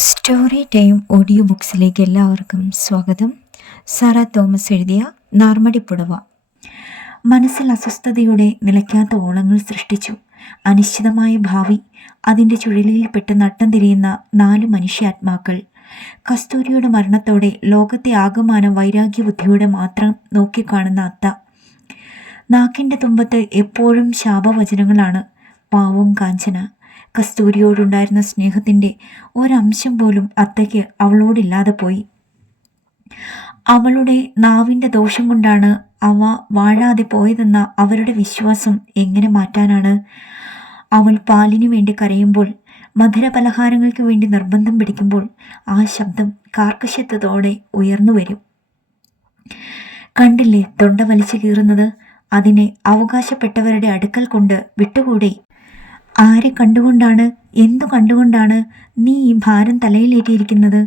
Story time audio ബുക്സിലേക്ക് എല്ലാവർക്കും സ്വാഗതം. Sara Thomas എഴുതിയ നാർമടിപ്പുടവ. മനസ്സിൽ അസ്വസ്ഥതയുടെ നിലയ്ക്കാത്ത ഓളങ്ങൾ സൃഷ്ടിച്ചു. അനിശ്ചിതമായ ഭാവി, അതിൻ്റെ ചുഴലിയിൽപ്പെട്ട് നട്ടം തിരിയുന്ന 4 മനുഷ്യാത്മാക്കൾ. കസ്തൂരിയുടെ മരണത്തോടെ ലോകത്തെ ആകമാനം വൈരാഗ്യബുദ്ധിയോടെ മാത്രം നോക്കിക്കാണുന്ന അത്ത. നാക്കിൻ്റെ തുമ്പത്ത് എപ്പോഴും ശാപവചനങ്ങളാണ്. പാവം കാഞ്ചന. കസ്തൂരിയോടുണ്ടായിരുന്ന സ്നേഹത്തിൻ്റെ ഒരംശം പോലും അത്തയ്ക്ക് അവളോടില്ലാതെ പോയി. അവളുടെ നാവിൻ്റെ ദോഷം കൊണ്ടാണ് അവ വാഴാതെ പോയതെന്ന അവരുടെ വിശ്വാസം എങ്ങനെ മാറ്റാനാണ്? അവൾ പാലിനു വേണ്ടി കരയുമ്പോൾ, മധുരപലഹാരങ്ങൾക്ക് വേണ്ടി നിർബന്ധം പിടിക്കുമ്പോൾ ആ ശബ്ദം കാർക്കശ്യത്തോടെ ഉയർന്നു വരും. കണ്ടില്ലേ തൊണ്ട വലിച്ചു കീറുന്നത്? അതിനെ അവകാശപ്പെട്ടവരുടെ അടുക്കൽ കൊണ്ട് വിട്ടുകൂടെ? ആരെ കണ്ടുകൊണ്ടാണ്, എന്തു കണ്ടുകൊണ്ടാണ് നീ ഈ ഭാരം തലയിലേറ്റിയിരിക്കുന്നത്?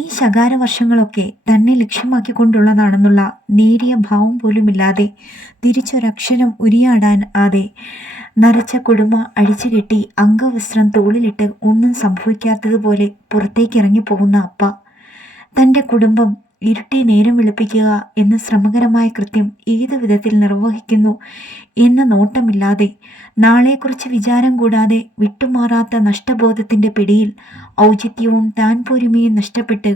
ഈ ശകാരവർഷങ്ങളൊക്കെ തന്നെ ലക്ഷ്യമാക്കിക്കൊണ്ടുള്ളതാണെന്നുള്ള നേരിയ ഭാവം പോലുമില്ലാതെ, തിരിച്ചൊരക്ഷരം ഉരിയാടാതെ നരച്ച കുടുമ അഴിച്ചുകെട്ടി അംഗവസ്ത്രം തോളിലിട്ട് ഒന്നും സംഭവിക്കാത്തതുപോലെ പുറത്തേക്ക് ഇറങ്ങിപ്പോകുന്ന അപ്പ. തൻ്റെ കുടുംബം ഇരുട്ടി നേരം വെളുപ്പിക്കുക എന്ന ശ്രമകരമായ കൃത്യം ഏതു വിധത്തിൽ നിർവഹിക്കുന്നു എന്ന നോട്ടമില്ലാതെ, നാളെക്കുറിച്ച് വിചാരം കൂടാതെ വിട്ടുമാറാത്ത നഷ്ടബോധത്തിൻ്റെ പിടിയിൽ ഔചിത്യവും താൻ പോരുമയും നഷ്ടപ്പെട്ട്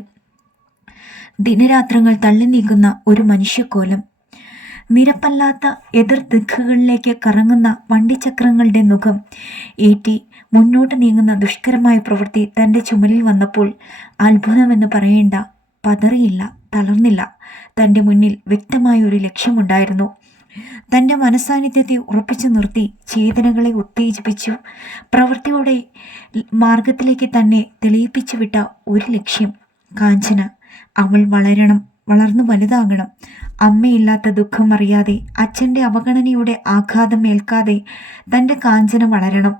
ദിനരാത്രങ്ങൾ തള്ളി നീക്കുന്ന ഒരു മനുഷ്യക്കോലം. നിരപ്പല്ലാത്ത എതിർ ദിക്കുകളിലേക്ക് കറങ്ങുന്ന വണ്ടിച്ചക്രങ്ങളുടെ മുഖം ഏറ്റി മുന്നോട്ട് നീങ്ങുന്ന ദുഷ്കരമായ പ്രവൃത്തി തൻ്റെ ചുമലിൽ വന്നപ്പോൾ അത്ഭുതമെന്ന് പറയേണ്ട, പതറിയില്ല, തളർന്നില്ല. തൻ്റെ മുന്നിൽ വ്യക്തമായ ഒരു ലക്ഷ്യമുണ്ടായിരുന്നു. തൻ്റെ മനസാന്നിധ്യത്തെ ഉറപ്പിച്ചു നിർത്തി ചേതനകളെ ഉത്തേജിപ്പിച്ചു പ്രവൃത്തിയുടെ മാർഗത്തിലേക്ക് തന്നെ തെളിയിപ്പിച്ചു വിട്ട ഒരു ലക്ഷ്യം. കാഞ്ചന. അവൾ വളരണം, വളർന്നു വലുതാകണം. അമ്മയില്ലാത്ത ദുഃഖം അറിയാതെ, അച്ഛൻ്റെ അവഗണനയുടെ ആഘാതം ഏൽക്കാതെ തൻ്റെ കാഞ്ചന വളരണം.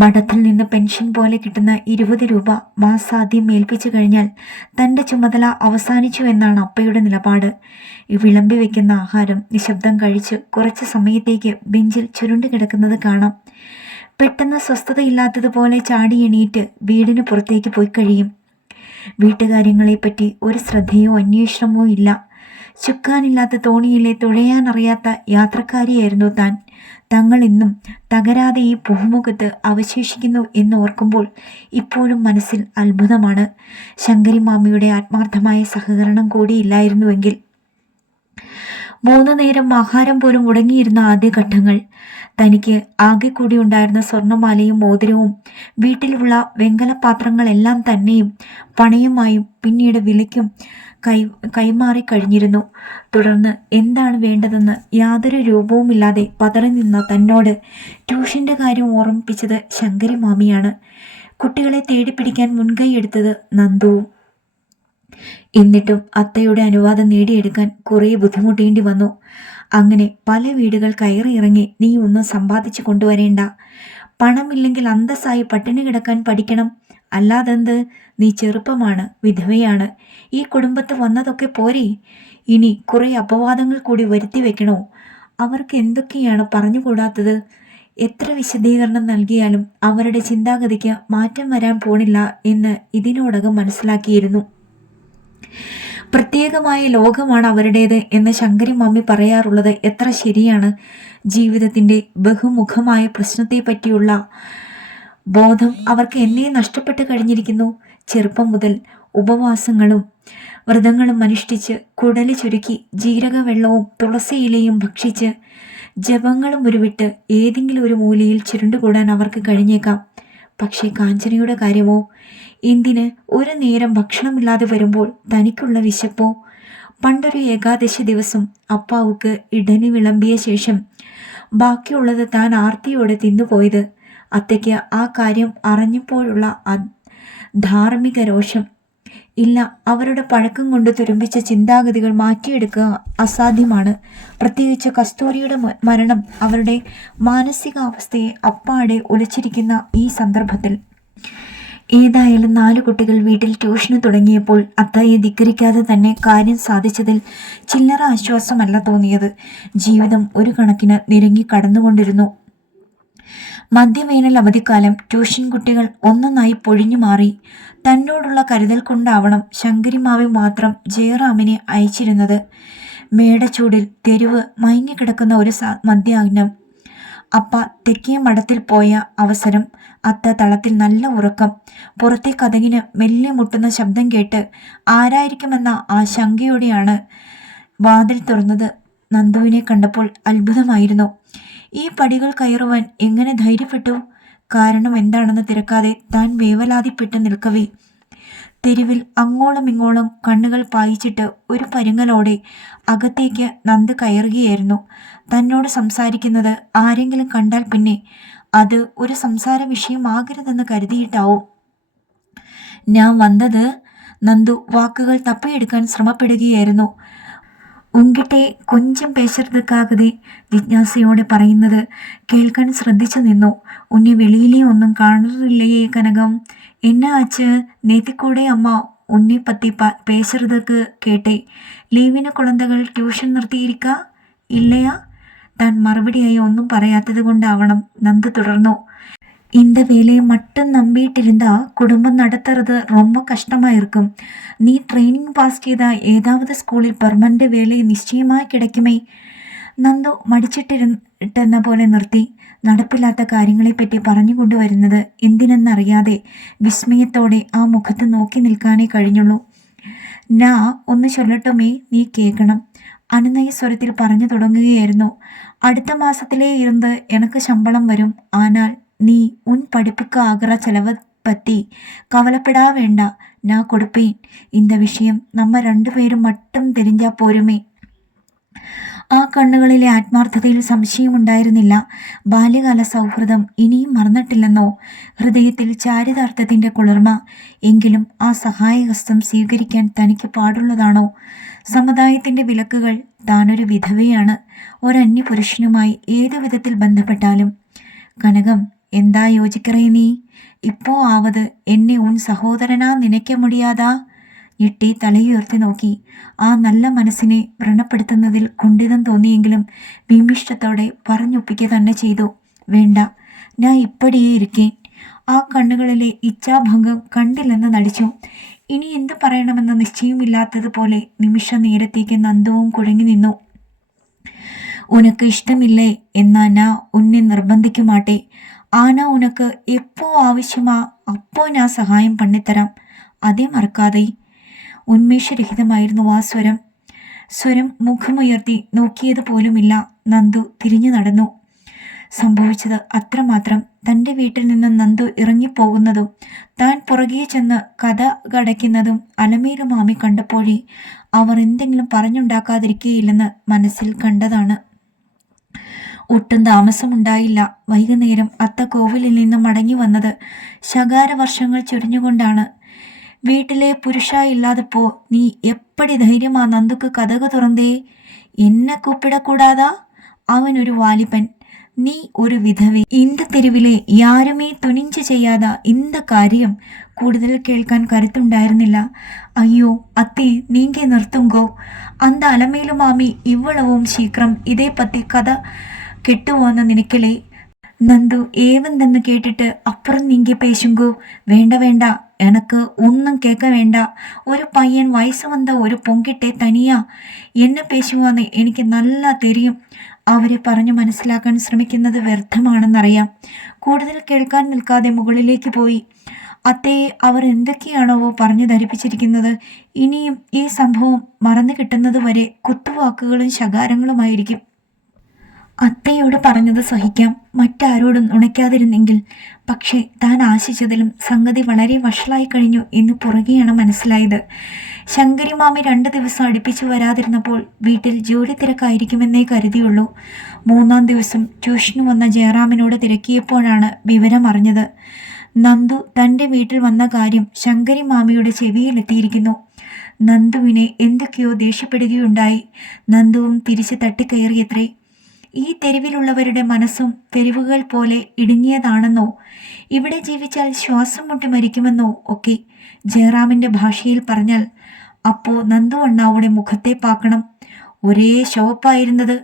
മഠത്തിൽ നിന്ന് പെൻഷൻ പോലെ കിട്ടുന്ന 20 രൂപ മാസാദ്യം ഏൽപ്പിച്ചു കഴിഞ്ഞാൽ തൻ്റെ ചുമതല അവസാനിച്ചു എന്നാണ് അപ്പയുടെ നിലപാട്. വിളമ്പി വയ്ക്കുന്ന ആഹാരം നിശബ്ദം കഴിച്ച് കുറച്ച് സമയത്തേക്ക് ബെഞ്ചിൽ ചുരുണ്ടു കിടക്കുന്നത് കാണാം. പെട്ടെന്ന് സ്വസ്ഥതയില്ലാത്തതുപോലെ ചാടി എണീറ്റ് വീടിന് പുറത്തേക്ക് പോയി കഴിയും. വീട്ടുകാര്യങ്ങളെപ്പറ്റി ഒരു ശ്രദ്ധയോ അന്വേഷണമോ ഇല്ല. ചുക്കാനില്ലാത്ത തോണിയിലെ തുഴയാനറിയാത്ത യാത്രക്കാരിയായിരുന്നു താൻ. തങ്ങൾ ഇന്നും തകരാതെ ഈ ഭൂമുഖത്ത് അവശേഷിക്കുന്നു എന്നോർക്കുമ്പോൾ ഇപ്പോഴും മനസ്സിൽ അത്ഭുതമാണ്. ശങ്കരിമാമിയുടെ ആത്മാർത്ഥമായ സഹകരണം കൂടിയില്ലായിരുന്നുവെങ്കിൽ 3 നേരം ആഹാരം പോലും മുടങ്ങിയിരുന്ന ആദ്യഘട്ടങ്ങൾ. തനിക്ക് ആകെ കൂടി ഉണ്ടായിരുന്ന സ്വർണ്ണമാലയും മോതിരവും വീട്ടിലുള്ള വെങ്കലപാത്രങ്ങളെല്ലാം തന്നെയും പണയമായും പിന്നീട് വിലയ്ക്കും കൈമാറി കഴിഞ്ഞിരുന്നു. തുടർന്ന് എന്താണ് വേണ്ടതെന്ന് യാതൊരു രൂപവുമില്ലാതെ പതറി നിന്ന തന്നോട് ട്യൂഷൻ്റെ കാര്യം ഓർമ്മിപ്പിച്ചത് ശങ്കരിമാമിയാണ്. കുട്ടികളെ തേടിപ്പിടിക്കാൻ മുൻകൈയെടുത്തത് നന്ദുവും. എന്നിട്ടും അത്തയുടെ അനുവാദം നേടിയെടുക്കാൻ കുറേ ബുദ്ധിമുട്ടേണ്ടി വന്നു. അങ്ങനെ പല വീടുകൾ കയറിയിറങ്ങി, നീ ഒന്നും സമ്പാദിച്ചു കൊണ്ടുവരേണ്ട, പണമില്ലെങ്കിൽ അന്തസ്സായി പട്ടിണി കിടക്കാൻ പഠിക്കണം, അല്ലാതെന്ത്, നീ ചെറുപ്പമാണ്, വിധവയാണ്, ഈ കുടുംബത്ത് വന്നതൊക്കെ പോരെ, ഇനി കുറേ അപവാദങ്ങൾ കൂടി വരുത്തി വെക്കണോ? അവർക്ക് എന്തൊക്കെയാണ് പറഞ്ഞുകൂടാത്തത്? എത്ര വിശദീകരണം നൽകിയാലും അവരുടെ ചിന്താഗതിക്ക് മാറ്റം വരാൻ പോണില്ല എന്ന് ഇതിനോടകം മനസ്സിലാക്കിയിരുന്നു. പ്രത്യേകമായ ലോകമാണ് അവരുടേത് എന്ന് ശങ്കരിമാമി പറയാറുള്ളത് എത്ര ശരിയാണ്. ജീവിതത്തിൻ്റെ ബഹുമുഖമായ പ്രശ്നത്തെപ്പറ്റിയുള്ള ബോധം അവർക്ക് എന്നേ നഷ്ടപ്പെട്ട് കഴിഞ്ഞിരിക്കുന്നു. ചെറുപ്പം മുതൽ ഉപവാസങ്ങളും വ്രതങ്ങളും അനുഷ്ഠിച്ച്, കുടല് ചുരുക്കി, ജീരകവെള്ളവും തുളസിയിലയും ഭക്ഷിച്ച്, ജപങ്ങളും ഉരുവിട്ട് ഏതെങ്കിലും ഒരു മൂലയിൽ ചുരുണ്ടുകൂടാൻ അവർക്ക് കഴിഞ്ഞേക്കാം. പക്ഷേ കാഞ്ചനയുടെ കാര്യമോ? എന്തിന് ഒരു നേരം ഭക്ഷണമില്ലാതെ വരുമ്പോൾ തനിക്കുള്ള വിശപ്പോ? പണ്ടൊരു ഏകാദശി ദിവസം അപ്പാവുക്ക് ഇഡലി വിളമ്പിയ ശേഷം ബാക്കിയുള്ളത് താൻ ആർത്തിയോടെ തിന്നുപോയത്. അത്തയ്ക്ക് ആ കാര്യം അറിഞ്ഞപ്പോഴുള്ള ധാർമ്മിക രോഷം. ഇല്ല, അവരുടെ പഴക്കം കൊണ്ട് തുരുമ്പിച്ച ചിന്താഗതികൾ മാറ്റിയെടുക്കുക അസാധ്യമാണ്. പ്രത്യേകിച്ച് കസ്തൂരിയുടെ മരണം അവരുടെ മാനസികാവസ്ഥയെ അപ്പാടെ ഉലച്ചിരിക്കുന്ന ഈ സന്ദർഭത്തിൽ. ഏതായാലും 4 കുട്ടികൾ വീട്ടിൽ ട്യൂഷന് തുടങ്ങിയപ്പോൾ അത്തയെ ധിക്കരിക്കാതെ തന്നെ കാര്യം സാധിച്ചതിൽ ചില്ലറ ആശ്വാസമല്ല തോന്നിയത്. ജീവിതം ഒരു കണക്കിന് നിരങ്ങി കടന്നുകൊണ്ടിരുന്നു. മധ്യവേനൽ അവധിക്കാലം ട്യൂഷൻ കുട്ടികൾ ഒന്നൊന്നായി പൊഴിഞ്ഞു മാറി. തന്നോടുള്ള കരുതൽ കൊണ്ടാവണം ശങ്കരിമാവി മാത്രം ജയറാമിനെ അയച്ചിരുന്നത്. മേടച്ചൂടിൽ തെരുവ് മയങ്ങിക്കിടക്കുന്ന ഒരു മധ്യാഹ്നം. അപ്പ തെക്കേ മഠത്തിൽ പോയ അവസരം. അത്ത തളത്തിൽ നല്ല ഉറക്കം. പുറത്തെ കതകിന് മെല്ലെ മുട്ടുന്ന ശബ്ദം കേട്ട് ആരായിരിക്കുമെന്ന ആ ശങ്കയോടെയാണ് വാതിൽ തുറന്നത്. നന്ദുവിനെ കണ്ടപ്പോൾ അത്ഭുതമായിരുന്നു. ഈ പടികൾ കയറുവാൻ എങ്ങനെ ധൈര്യപ്പെട്ടു? കാരണം എന്താണെന്ന് തിരക്കാതെ താൻ വേവലാതിപ്പെട്ട് നിൽക്കവേ തെരുവിൽ അങ്ങോളം ഇങ്ങോളം കണ്ണുകൾ പായിച്ചിട്ട് ഒരു പരുങ്ങലോടെ അകത്തേക്ക് നന്ദ് കയറുകയായിരുന്നു. തന്നോട് സംസാരിക്കുന്നത് ആരെങ്കിലും കണ്ടാൽ പിന്നെ അത് ഒരു സംസാര വിഷയമാകരുതെന്ന് കരുതിയിട്ടാവും ഞാൻ വന്നത്. നന്ദു വാക്കുകൾ തപ്പിയെടുക്കാൻ ശ്രമപ്പെടുകയായിരുന്നു. ഉങ്കിട്ടെ കൊഞ്ചം പേശരുതക്കാകതെ ജിജ്ഞാസയോടെ പറയുന്നത് കേൾക്കാൻ ശ്രദ്ധിച്ചു നിന്നു. ഉന്നെ വെളിയിലെ ഒന്നും കാണറില്ലയേ കനകം? എന്നാ ആച്ച് നേത്തിക്കൂടെ അമ്മ ഉന്നെ പറ്റി പേശരുതക്ക് കേട്ടെ. ലീവിന് കുളന്തകൾ ട്യൂഷൻ നിർത്തിയിരിക്ക ഇല്ലയാ? താൻ മറുപടിയായി ഒന്നും പറയാത്തത് കൊണ്ടാവണം നന്ദ് തുടർന്നു. இந்த வேலையை மட்டும் நம்பிட்டு குடும்பம் நடத்துறது ரொம்ப கஷ்டமா இருக்கும். நீ ட்ரைனிங் பாஸ் ചെയ്ത ഏതാവത് സ്കൂളിൽ പെർമനന്റ് വേല നിശ്ചയമായി കിടക്കുമേ. നന്ദു മടിച്ചിട്ടിരുന്ന പോലെ നിർത്തി. നടപ്പില്ലാത്ത കാര്യങ്ങളെപ്പറ്റി പറഞ്ഞുകൊണ്ടുവരുന്നത് എന്തിനെന്നറിയാതെ വിസ്മയത്തോടെ ആ മുഖത്ത് നോക്കി നിൽക്കാനേ കഴിഞ്ഞുള്ളൂ. നാ ഒന്ന് ചൊല്ലട്ടുമേ, നീ കേൾക്കണം. അനുനയ സ്വരത്തിൽ പറഞ്ഞു തുടങ്ങുകയായിരുന്നു. അടുത്ത മാസത്തിലേ ഇരുന്ന് എനക്ക് ശമ്പളം വരും. ஆனால் நீ உன் படிப்புக்கு ஆகிற செலவை பற்றி கவலைப்படா வேண்டா, நான் கொடுப்பேன். இந்த விஷயம் நம்ம 2 பேரும் மட்டுം தெரிஞ்சா പോരുമേ. ആ കണ്ണുകളിലെ ആത്മാർത്ഥതയിൽ സംശയമുണ്ടായിരുന്നില്ല. ബാല്യകാല സൗഹൃദം ഇനിയും മറന്നിട്ടില്ലെന്നോ? ഹൃദയത്തിൽ ചാരിതാർത്ഥത്തിൻ്റെ കുളിർമ. എങ്കിലും ആ സഹായഹസ്തം സ്വീകരിക്കാൻ തനിക്ക് പാടുള്ളതാണോ? സമുദായത്തിൻ്റെ വിലക്കുകൾ. താനൊരു വിധവയാണ്. ഒരന്യപുരുഷനുമായി ഏതു വിധത്തിൽ ബന്ധപ്പെട്ടാലും. കനകം, എന്താ യോജിക്കറേ നീ? ഇപ്പോ ആവത് എന്നെ ഉൻ സഹോദരനാ നിനയ്ക്ക മുടിയാതാ? ഞെട്ടി തലയുയർത്തി നോക്കി. ആ നല്ല മനസ്സിനെ വ്രണപ്പെടുത്തുന്നതിൽ കുണ്ഠിതം തോന്നിയെങ്കിലും ഭീമിഷ്ടത്തോടെ പറഞ്ഞൊപ്പിക്കുക തന്നെ ചെയ്തു. വേണ്ട, ഞാൻ ഇപ്പടിയേ ഇരിക്കേൻ. ആ കണ്ണുകളിലെ ഇച്ഛാഭംഗം കണ്ടില്ലെന്ന് നടിച്ചു. ഇനി എന്തു പറയണമെന്ന് നിശ്ചയമില്ലാത്തതുപോലെ നിമിഷ നേരത്തേക്ക് നന്ദുവും കുഴങ്ങി നിന്നു. ഉനക്ക് ഇഷ്ടമില്ലേ എന്നാ ഞാൻ ഉന്നെ നിർബന്ധിക്കുമാട്ടെ. ആനാ ഉനക്ക് എപ്പോ ആവശ്യമാ അപ്പോ ഞാൻ സഹായം പണിത്തരാം. അതേ മറക്കാതെ. ഉന്മേഷരഹിതമായിരുന്നു ആ സ്വരം. മുഖമുയർത്തി നോക്കിയതുപോലുമില്ല. നന്ദു തിരിഞ്ഞു നടന്നു. സംഭവിച്ചത് അത്രമാത്രം. തൻ്റെ വീട്ടിൽ നിന്ന് നന്ദു ഇറങ്ങിപ്പോകുന്നതും താൻ പുറകെ ചെന്ന് കഥ കടയ്ക്കുന്നതും അലമേലു മാമി കണ്ടപ്പോഴേ അവർ എന്തെങ്കിലും പറഞ്ഞുണ്ടാക്കാതിരിക്കുകയില്ലെന്ന് മനസ്സിൽ കണ്ടതാണ്. ഒട്ടും താമസമുണ്ടായില്ല. വൈകുന്നേരം അത്ത കോവിലിൽ നിന്ന് മടങ്ങി വന്നത്. ശകാരവർഷങ്ങൾ ചൊരിഞ്ഞുകൊണ്ടാണ്. വീട്ടിലെ പുരുഷായില്ലാതപ്പോ നീ എപ്പടി ധൈര്യമാ നന്ദുക്ക് കഥക് തുറന്തേ? എന്നെ കൂപ്പിടക്കൂടാതാ? അവനൊരു വാലിപ്പൻ, നീ ഒരു വിധവേ. இந்த തെരുവിലെ യാരുമേ തുനിഞ്ചു ചെയ്യാതാ இந்த കാര്യം. കൂടുതൽ കേൾക്കാൻ കരുത്തുണ്ടായിരുന്നില്ല. അയ്യോ അത്തേ, നീങ്ക നിർത്തുങ്കോ. അന്ത അലമേലു മാമി ഇവളവും ശീക്രം ഇതേ പറ്റി കഥ കെട്ടുവോന്ന് നിനക്കലേ. നന്ദു ഏവന്തെന്ന് കേട്ടിട്ട് അപ്പുറം നീങ്ക പേശുങ്കോ. വേണ്ട വേണ്ട, എനക്ക് ഒന്നും കേൾക്ക വേണ്ട. ഒരു പയ്യൻ വയസ്സ് വന്ന ഒരു പൊങ്കിട്ടെ തനിയാ എന്നെ പേശുവാന്ന് എനിക്ക് നല്ല തെരിയും. അവരെ പറഞ്ഞു മനസ്സിലാക്കാൻ ശ്രമിക്കുന്നത് വ്യർത്ഥമാണെന്നറിയാം. കൂടുതൽ കേൾക്കാൻ നിൽക്കാതെ മുകളിലേക്ക് പോയി. അത്തയെ അവർ എന്തൊക്കെയാണോ പറഞ്ഞു ധരിപ്പിച്ചിരിക്കുന്നത്. ഇനിയും ഈ സംഭവം മറന്നു കിട്ടുന്നതുവരെ കുത്തുവാക്കുകളും ശകാരങ്ങളുമായിരിക്കും. അത്തയോട് പറഞ്ഞത് സഹിക്കാം, മറ്റാരോടും നുണയ്ക്കാതിരുന്നെങ്കിൽ. പക്ഷേ താൻ ആശിച്ചതിലും സംഗതി വളരെ വഷളായി കഴിഞ്ഞു എന്ന് പുറകെയാണ് മനസ്സിലായത്. ശങ്കരിമാമി 2 ദിവസം അടുപ്പിച്ചു വരാതിരുന്നപ്പോൾ വീട്ടിൽ ജോലി തിരക്കായിരിക്കുമെന്നേ കരുതിയുള്ളൂ. 3-ാം ദിവസം ട്യൂഷന് വന്ന ജയറാമിനോട് തിരക്കിയപ്പോഴാണ് വിവരം അറിഞ്ഞത്. നന്ദു തൻ്റെ വീട്ടിൽ വന്ന കാര്യം ശങ്കരിമാമിയുടെ ചെവിയിലെത്തിയിരിക്കുന്നു. നന്ദുവിനെ എന്തൊക്കെയോ ദേഷ്യപ്പെടുകയുണ്ടായി. നന്ദുവും തിരിച്ച് തട്ടിക്കയറിയത്രേ. ഈ തെരുവിലുള്ളവരുടെ മനസ്സും തെരുവുകൾ പോലെ ഇടുങ്ങിയതാണെന്നോ, ഇവിടെ ജീവിച്ചാൽ ശ്വാസം മുട്ടി മരിക്കുമെന്നോ ഒക്കെ ജയറാമിൻ്റെ ഭാഷയിൽ പറഞ്ഞാൽ അപ്പോ നന്ദു അണ്ണാവുടെ മുഖത്തെ പാക്കണം. ഒരേ ഷോപ്പായിരുന്നത്.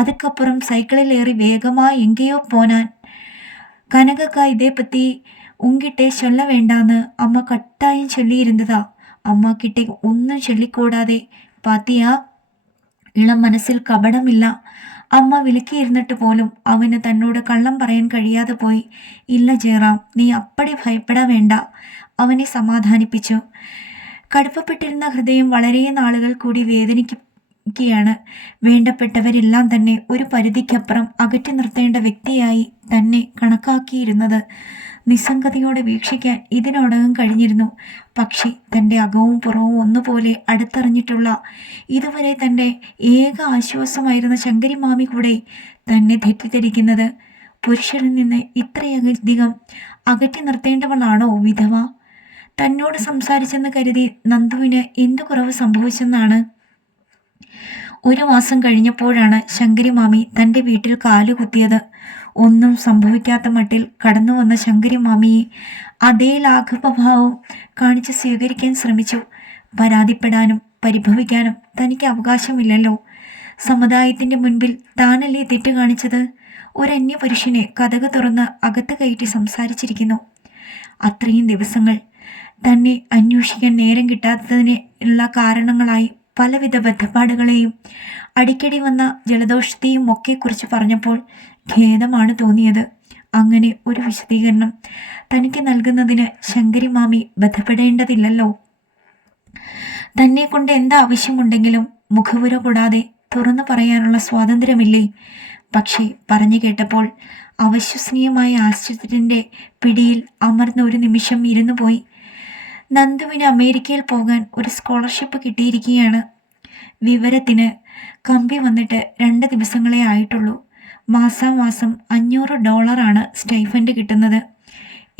അതുക്കപ്പുറം സൈക്കിളിലേറി വേഗമായി എങ്കയോ പോനാൻ. கனகக்கா இதை பற்றி உங்கிட்டே சொல்ல வேண்டான்னு அம்மா கட்டாயம் சொல்லியிருந்ததா? அம்மா கிட்டே ഒന്നും ചൊല്ലിക്കൂടാതെ പാത്തിയാ. ഇളം മനസ്സിൽ കപടമില്ല. അമ്മ വിലക്കിയിരുന്നിട്ട് പോലും അവന് തന്നോട് കള്ളം പറയാൻ കഴിയാതെ പോയി. ഇല്ല ജയറാം, നീ അപ്പടി ഭയപ്പെടാ വേണ്ട, അവനെ സമാധാനിപ്പിച്ചു. കടുപ്പപ്പെട്ടിരുന്ന ഹൃദയം വളരെ നാളുകൾ കൂടി വേദനിക്കുകയാണ്. വേണ്ടപ്പെട്ടവരെല്ലാം തന്നെ ഒരു പരിധിക്കപ്പുറം അകറ്റി നിർത്തേണ്ട വ്യക്തിയായി തന്നെ കണക്കാക്കിയിരുന്നത് നിസ്സംഗതയോടെ വീക്ഷിക്കാൻ ഇതിനോടകം കഴിഞ്ഞിരുന്നു. പക്ഷേ തൻ്റെ അകവും പുറവും ഒന്നുപോലെ അടുത്തറിഞ്ഞിട്ടുള്ള ഇതുവരെ തൻ്റെ ഏക ആശ്വാസമായിരുന്ന ശങ്കരിമാമി കൂടെ തന്നെ തെറ്റിദ്ധരിക്കുന്നത്. പുരുഷനിൽ നിന്ന് ഇത്രയധികം അകറ്റി നിർത്തേണ്ടവളാണോ വിധവ? തന്നോട് സംസാരിച്ചെന്ന് കരുതി നന്ദുവിന് എന്തു കുറവ് സംഭവിച്ചെന്നാണ്? ഒരു മാസം കഴിഞ്ഞപ്പോഴാണ് ശങ്കരിമാമി തൻ്റെ വീട്ടിൽ കാലുകുത്തിയത്. ഒന്നും സംഭവിക്കാത്ത മട്ടിൽ കടന്നു വന്ന ശങ്കരിമാമിയെ അതേ ലാഘവഭാവം കാണിച്ച് സ്വീകരിക്കാൻ ശ്രമിച്ചു. പരാതിപ്പെടാനും പരിഭവിക്കാനും തനിക്ക് അവകാശമില്ലല്ലോ. സമുദായത്തിൻ്റെ മുൻപിൽ താനല്ലേ തെറ്റ് കാണിച്ചത്? ഒരന്യപുരുഷനെ കതക് തുറന്ന് അകത്ത് കയറ്റി സംസാരിച്ചിരിക്കുന്നു. അത്രയും ദിവസങ്ങൾ തന്നെ അന്വേഷിക്കാൻ നേരം കിട്ടാത്തതിനുള്ള കാരണങ്ങളായി പലവിധ ബദ്ധപ്പാടുകളെയും അടിക്കടി വന്ന ജലദോഷത്തെയും ഒക്കെ കുറിച്ച് പറഞ്ഞപ്പോൾ ഖേദമാണ് തോന്നിയത്. അങ്ങനെ ഒരു വിശദീകരണം തനിക്ക് നൽകുന്നതിന് ശങ്കരിമാമി ബന്ധപ്പെടേണ്ടതില്ലല്ലോ. തന്നെ കൊണ്ട് എന്താവശ്യമുണ്ടെങ്കിലും മുഖവുര കൂടാതെ തുറന്നു പറയാനുള്ള സ്വാതന്ത്ര്യമില്ലേ? പക്ഷേ പറഞ്ഞു കേട്ടപ്പോൾ അവിശ്വസനീയമായ ആശ്ചര്യത്തിൻ്റെ പിടിയിൽ അമർന്ന ഒരു നിമിഷം ഇരുന്നു പോയി. നന്ദുവിന് അമേരിക്കയിൽ പോകാൻ ഒരു സ്കോളർഷിപ്പ് കിട്ടിയിരിക്കുകയാണ്. വിവരത്തിന് കമ്പി വന്നിട്ട് 2 ദിവസങ്ങളേ ആയിട്ടുള്ളൂ. മാസാമാസം $500 സ്റ്റൈഫൻഡ് കിട്ടുന്നത്.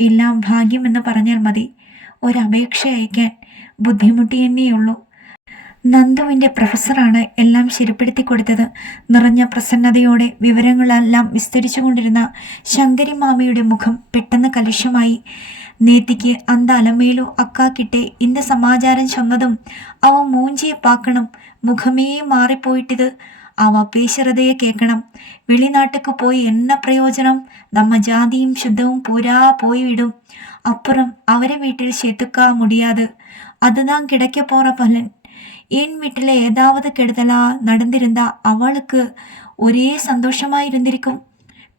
എല്ലാം ഭാഗ്യമെന്ന് പറഞ്ഞാൽ മതി. ഒരപേക്ഷ അയക്കാൻ ബുദ്ധിമുട്ടിയെന്നേയുള്ളൂ. നന്ദുവിൻ്റെ പ്രൊഫസറാണ് എല്ലാം ശരിപ്പെടുത്തി കൊടുത്തത്. നിറഞ്ഞ പ്രസന്നതയോടെ വിവരങ്ങളെല്ലാം വിസ്തരിച്ചു കൊണ്ടിരുന്ന ശങ്കരിമാമിയുടെ മുഖം പെട്ടെന്ന് കലുഷമായി. நேத்திக்கு அந்த அலமேலு அக்கா கிட்டே இந்த சமாச்சாரம் சொன்னதும் அவ மூஞ்சியை பார்க்கணும். முகமே மாறி போயிட்டுது. அவ பேசுறதையே கேட்கணும். வெளிநாட்டுக்கு போய் என்ன பிரயோஜனம்? நம்ம ஜாதியும் சுத்தமும் பூரா போய்விடும். அப்புறம் அவரை வீட்டில் சேர்த்துக்க முடியாது. அதுதான் கிடைக்க போற பலன். என் வீட்டில் ஏதாவது கெடுதலா நடந்திருந்தா அவளுக்கு ஒரே சந்தோஷமா இருந்திருக்கும்.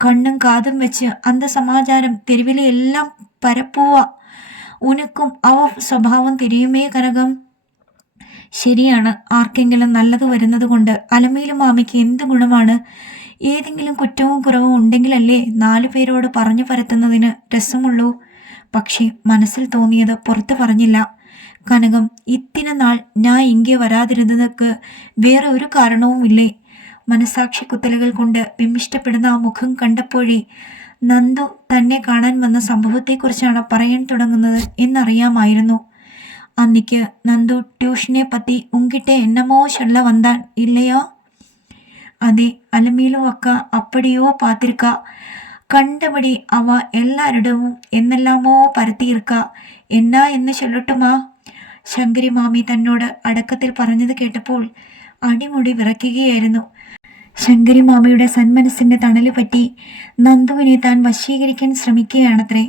கண்ணும் காதும் வச்சு அந்த சமாச்சாரம் தெருவில் எல்லாம் പരപ്പുവാ. ഉനക്കും അവ സ്വഭാവം തിരിയുമേ കനകം. ശരിയാണ്, ആർക്കെങ്കിലും നല്ലത് വരുന്നത് കൊണ്ട് അലമേലു മാമിക്ക് എന്ത് ഗുണമാണ്? ഏതെങ്കിലും കുറ്റവും കുറവും ഉണ്ടെങ്കിലല്ലേ 4 പേരോട് പറഞ്ഞു പരത്തുന്നതിന് രസമുള്ളൂ. പക്ഷേ മനസ്സിൽ തോന്നിയത് പുറത്ത് പറഞ്ഞില്ല. കനകം, ഇത്തിന നാൾ ഞാൻ ഇங்கே വരാതിരുന്നതൊക്കെ വേറെ ഒരു കാരണവുമില്ലേ? മനസാക്ഷി കുത്തലുകൾ കൊണ്ട് വിമിഷ്ടപ്പെടുന്ന ആ മുഖം കണ്ടപ്പോഴേ നന്ദു തന്നെ കാണാൻ വന്ന സംഭവത്തെക്കുറിച്ചാണ് പറയാൻ തുടങ്ങുന്നത് എന്നറിയാമായിരുന്നു. അന്നിക്ക് നന്ദു ട്യൂഷനെ പറ്റി ഉങ്കിട്ടെ എന്നമോ ചൊല്ല വന്താൻ ഇല്ലയോ? അതെ, അലമേലു അക്ക അപ്പടിയോ പാത്തിരിക്ക. കണ്ടപടി അവ എല്ലാവരുടവും എന്നെല്ലാമോ പരത്തിയിരിക്ക. എന്നാ എന്ന് ചൊല്ലട്ടുമാ? ശങ്കരിമാമി തന്നോട് അടക്കത്തിൽ പറഞ്ഞത് കേട്ടപ്പോൾ അടിമുടി വിറയ്ക്കുകയായിരുന്നു. ശങ്കരിമാമയുടെ സന്മനസ്സിൻ്റെ തണല് പറ്റി നന്ദുവിനെ താൻ വശീകരിക്കാൻ ശ്രമിക്കുകയാണത്രേ.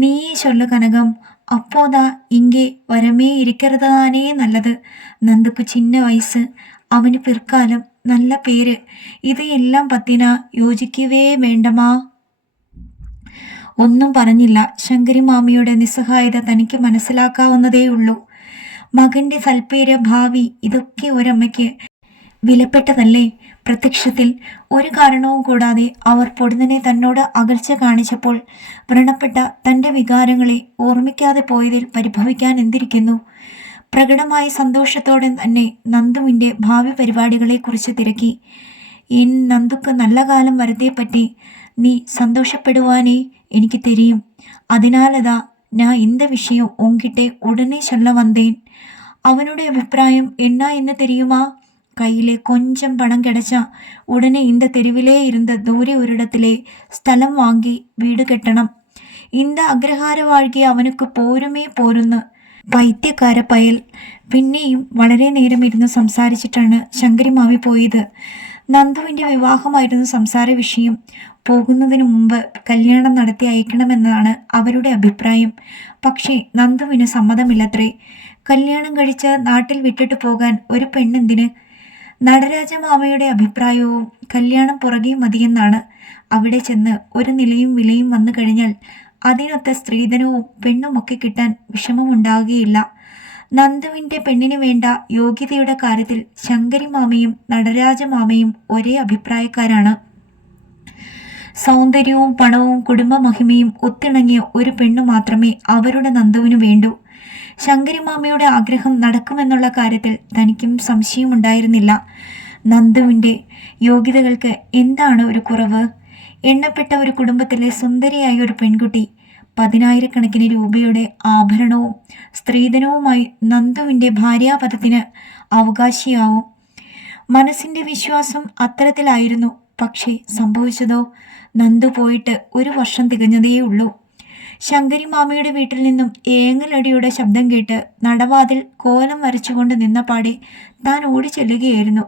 നീ ചൊല്ലു കനകം, അപ്പോതാ ഇங்கே വരമേ ഇരിക്കരുതാനേ നല്ലത്. നന്ദുക്ക് ചിന്ന വയസ്സ്, അവന് പിற்காலம், നല്ല പേര്, ഇതെല്ലാം പത്തിന യോജിക്കവേ വേണ്ടമാ? ഒന്നും പറഞ്ഞില്ല. ശങ്കരിമാമിയുടെ നിസ്സഹായത തനിക്ക് മനസ്സിലാക്കാവുന്നതേയുള്ളൂ. മകൻ്റെ സൽപ്പേര്, ഭാവി, ഇതൊക്കെ ഒരമ്മയ്ക്ക് വിലപ്പെട്ടതല്ലേ? പ്രത്യക്ഷത്തിൽ ഒരു കാരണവും കൂടാതെ അവർ പൊടുന്നനെ തന്നോട് അകൽച്ച കാണിച്ചപ്പോൾ വ്രണപ്പെട്ട തൻ്റെ വികാരങ്ങളെ ഓർമ്മിക്കാതെ പോയതിൽ പരിഭവിക്കാൻ എന്തിരിക്കുന്നു? പ്രകടമായ സന്തോഷത്തോടെ തന്നെ നന്ദുവിൻ്റെ ഭാവി പരിപാടികളെക്കുറിച്ച് തിരക്കി. എൻ നന്ദുക്ക് നല്ല കാലം വരതേപ്പറ്റി നീ സന്തോഷപ്പെടുവാനേ എനിക്ക് തെരിയും. അതിനാലതാ ഞാൻ இந்த விஷயம் உங்கிட்டே உடனே சொல்ல வந்தேன். அவனுடைய அபிப்பிராயம் என்ன എന്ന് தெரியுமா? கையிலே கொஞ்சம் பணம் கிடைச்சா உடனே இந்த தெருவிலே இருந்த தூരെ ഒരിടത്തിലെ സ്ഥലം വാങ്ങി വീട് കെട്ടണം. இந்த അഗ്രഹാര വാഴ്കെ അവനുക്ക് പോരുമേ പോരുന്ന്. പൈത്യക്കാര പയൽ. പിന്നെയും വളരെ നേരം ഇരുന്ന് സംസാരിച്ചിട്ടാണ് ശങ്കരിമാമി പോയത്. നന്ദുവിൻ്റെ വിവാഹമായിരുന്നു സംസാര വിഷയം. പോകുന്നതിനു മുമ്പ് കല്യാണം നടത്തി അയക്കണമെന്നാണ് അവരുടെ അഭിപ്രായം. പക്ഷേ നന്ദുവിന് സമ്മതമില്ലത്രേ. കല്യാണം കഴിച്ച് നാട്ടിൽ വിട്ടിട്ട് പോകാൻ ഒരു പെണ്ണെന്തിന്? നടരാജ മാമയുടെ അഭിപ്രായവും കല്യാണം പുറകെ മതിയെന്നാണ്. അവിടെ ചെന്ന് ഒരു നിലയും വിലയും വന്നു കഴിഞ്ഞാൽ അതിനൊത്ത സ്ത്രീധനവും പെണ്ണുമൊക്കെ കിട്ടാൻ വിഷമമുണ്ടാകുകയില്ല. നന്ദുവിൻ്റെ പെണ്ണിന് വേണ്ട യോഗ്യതയുടെ കാര്യത്തിൽ ശങ്കരി മാമയും നടരാജ മാമയും ഒരേ അഭിപ്രായക്കാരാണ്. സൗന്ദര്യവും പണവും കുടുംബ മഹിമയും ഒത്തിണങ്ങിയ ഒരു പെണ്ണു മാത്രമേ അവരുടെ നന്ദുവിന് വേണ്ടൂ. ശങ്കരി മാമയുടെ ആഗ്രഹം നടക്കുമെന്നുള്ള കാര്യത്തിൽ തനിക്കും സംശയമുണ്ടായിരുന്നില്ല. നന്ദുവിൻ്റെ യോഗ്യതകൾക്ക് എന്താണ് ഒരു കുറവ്? എണ്ണപ്പെട്ട ഒരു കുടുംബത്തിലെ സുന്ദരിയായ ഒരു പെൺകുട്ടി, 10,000-കണക്കിന് രൂപയുടെ ആഭരണവും സ്ത്രീധനവുമായി നന്ദുവിൻ്റെ ഭാര്യാപദത്തിന് അവകാശിയാവും. മനസ്സിൻ്റെ വിശ്വാസം അത്തരത്തിലായിരുന്നു. പക്ഷേ സംഭവിച്ചതോ? നന്ദു പോയിട്ട് 1 വർഷം തികഞ്ഞതേയുള്ളൂ. ശങ്കരി മാമയുടെ വീട്ടിൽ നിന്നും ഏങ്ങലടിയുടെ ശബ്ദം കേട്ട് നടവാതിൽ കോലം വരച്ചുകൊണ്ട് നിന്നപാടെ താൻ ഓടിച്ചെല്ലുകയായിരുന്നു.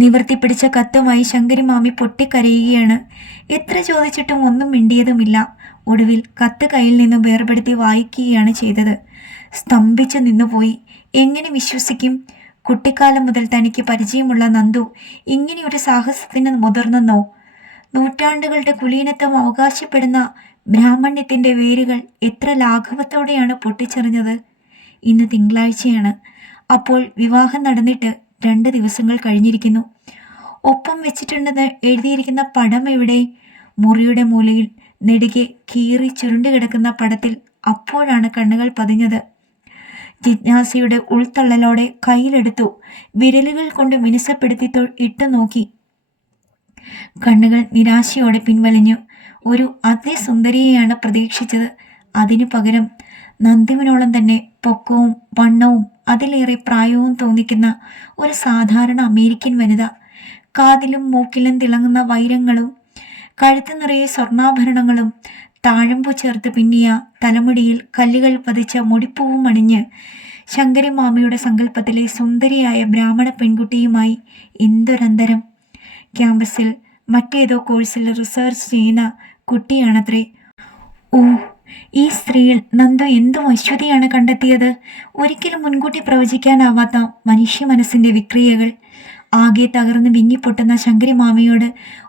നിവർത്തിപ്പിടിച്ച കത്തുമായി ശങ്കരി മാമി പൊട്ടിക്കരയുകയാണ്. എത്ര ചോദിച്ചിട്ടും ഒന്നും മിണ്ടിയതുമില്ല. ഒടുവിൽ കത്ത് കയ്യിൽ നിന്നും വേർപെടുത്തി വായിക്കുകയാണ് ചെയ്തത്. സ്തംഭിച്ചു നിന്നുപോയി. എങ്ങനെ വിശ്വസിക്കും? കുട്ടിക്കാലം മുതൽ തനിക്ക് പരിചയമുള്ള നന്ദു ഇങ്ങനെയൊരു സാഹസത്തിന് മുതിർന്നെന്നോ? നൂറ്റാണ്ടുകളുടെ കുലീനത്വം അവകാശപ്പെടുന്ന ബ്രാഹ്മണ്യത്തിൻ്റെ വേരുകൾ എത്ര ലാഘവത്തോടെയാണ് പൊട്ടിച്ചെറിഞ്ഞത്. ഇന്ന് തിങ്കളാഴ്ചയാണ്. അപ്പോൾ വിവാഹം നടന്നിട്ട് 2 ദിവസങ്ങൾ കഴിഞ്ഞിരിക്കുന്നു. ഒപ്പം വെച്ചിട്ടുണ്ടെന്ന് എഴുതിയിരിക്കുന്ന പടം എവിടെ? മുറിയുടെ മൂലയിൽ നെടുകെ കീറി ചുരുണ്ടു കിടക്കുന്ന പടത്തിൽ അപ്പോഴാണ് കണ്ണുകൾ പതിഞ്ഞത്. ജിജ്ഞാസയുടെ ഉൾത്തള്ളലോടെ കയ്യിലെടുത്തു. വിരലുകൾ കൊണ്ട് മിനുസപ്പെടുത്തി ഇട്ടു നോക്കി. കണ്ണുകൾ നിരാശയോടെ പിൻവലിഞ്ഞു. ഒരു അതിസുന്ദരിയെയാണ് പ്രതീക്ഷിച്ചത്. അതിനു പകരം നന്ദുവിനോളം തന്നെ പൊക്കവും വണ്ണവും അതിലേറെ പ്രായവും തോന്നിക്കുന്ന ഒരു സാധാരണ അമേരിക്കൻ വനിത. കാതിലും മൂക്കിലും തിളങ്ങുന്ന വൈരങ്ങളും കഴുത്ത് നിറയെ സ്വർണ്ണാഭരണങ്ങളും താഴമ്പു ചേർത്ത് പിന്നിയ തലമുടിയിൽ കല്ലുകൾ പതിച്ച മുടിപ്പൂവും അണിഞ്ഞ് ശങ്കരി മാമയുടെ സങ്കല്പത്തിലെ സുന്ദരിയായ ബ്രാഹ്മണ പെൺകുട്ടിയുമായി എന്തൊരന്തരം! ക്യാമ്പസിൽ മറ്റേതോ കോഴ്സിൽ റിസർച്ച് ചെയ്യുന്ന കുട്ടിയാണത്രേ. ഓ, ഈ സ്ത്രീയിൽ നന്ദു എന്തു ഐശ്വര്യയാണ് കണ്ടെത്തിയത്! ഒരിക്കലും മുൻകൂട്ടി പ്രവചിക്കാനാവാത്ത മനുഷ്യ മനസ്സിൻ്റെ വിക്രിയകൾ. ആകെ തകർന്ന് വിങ്ങിപ്പൊട്ടുന്ന ശങ്കരി മാമയോട്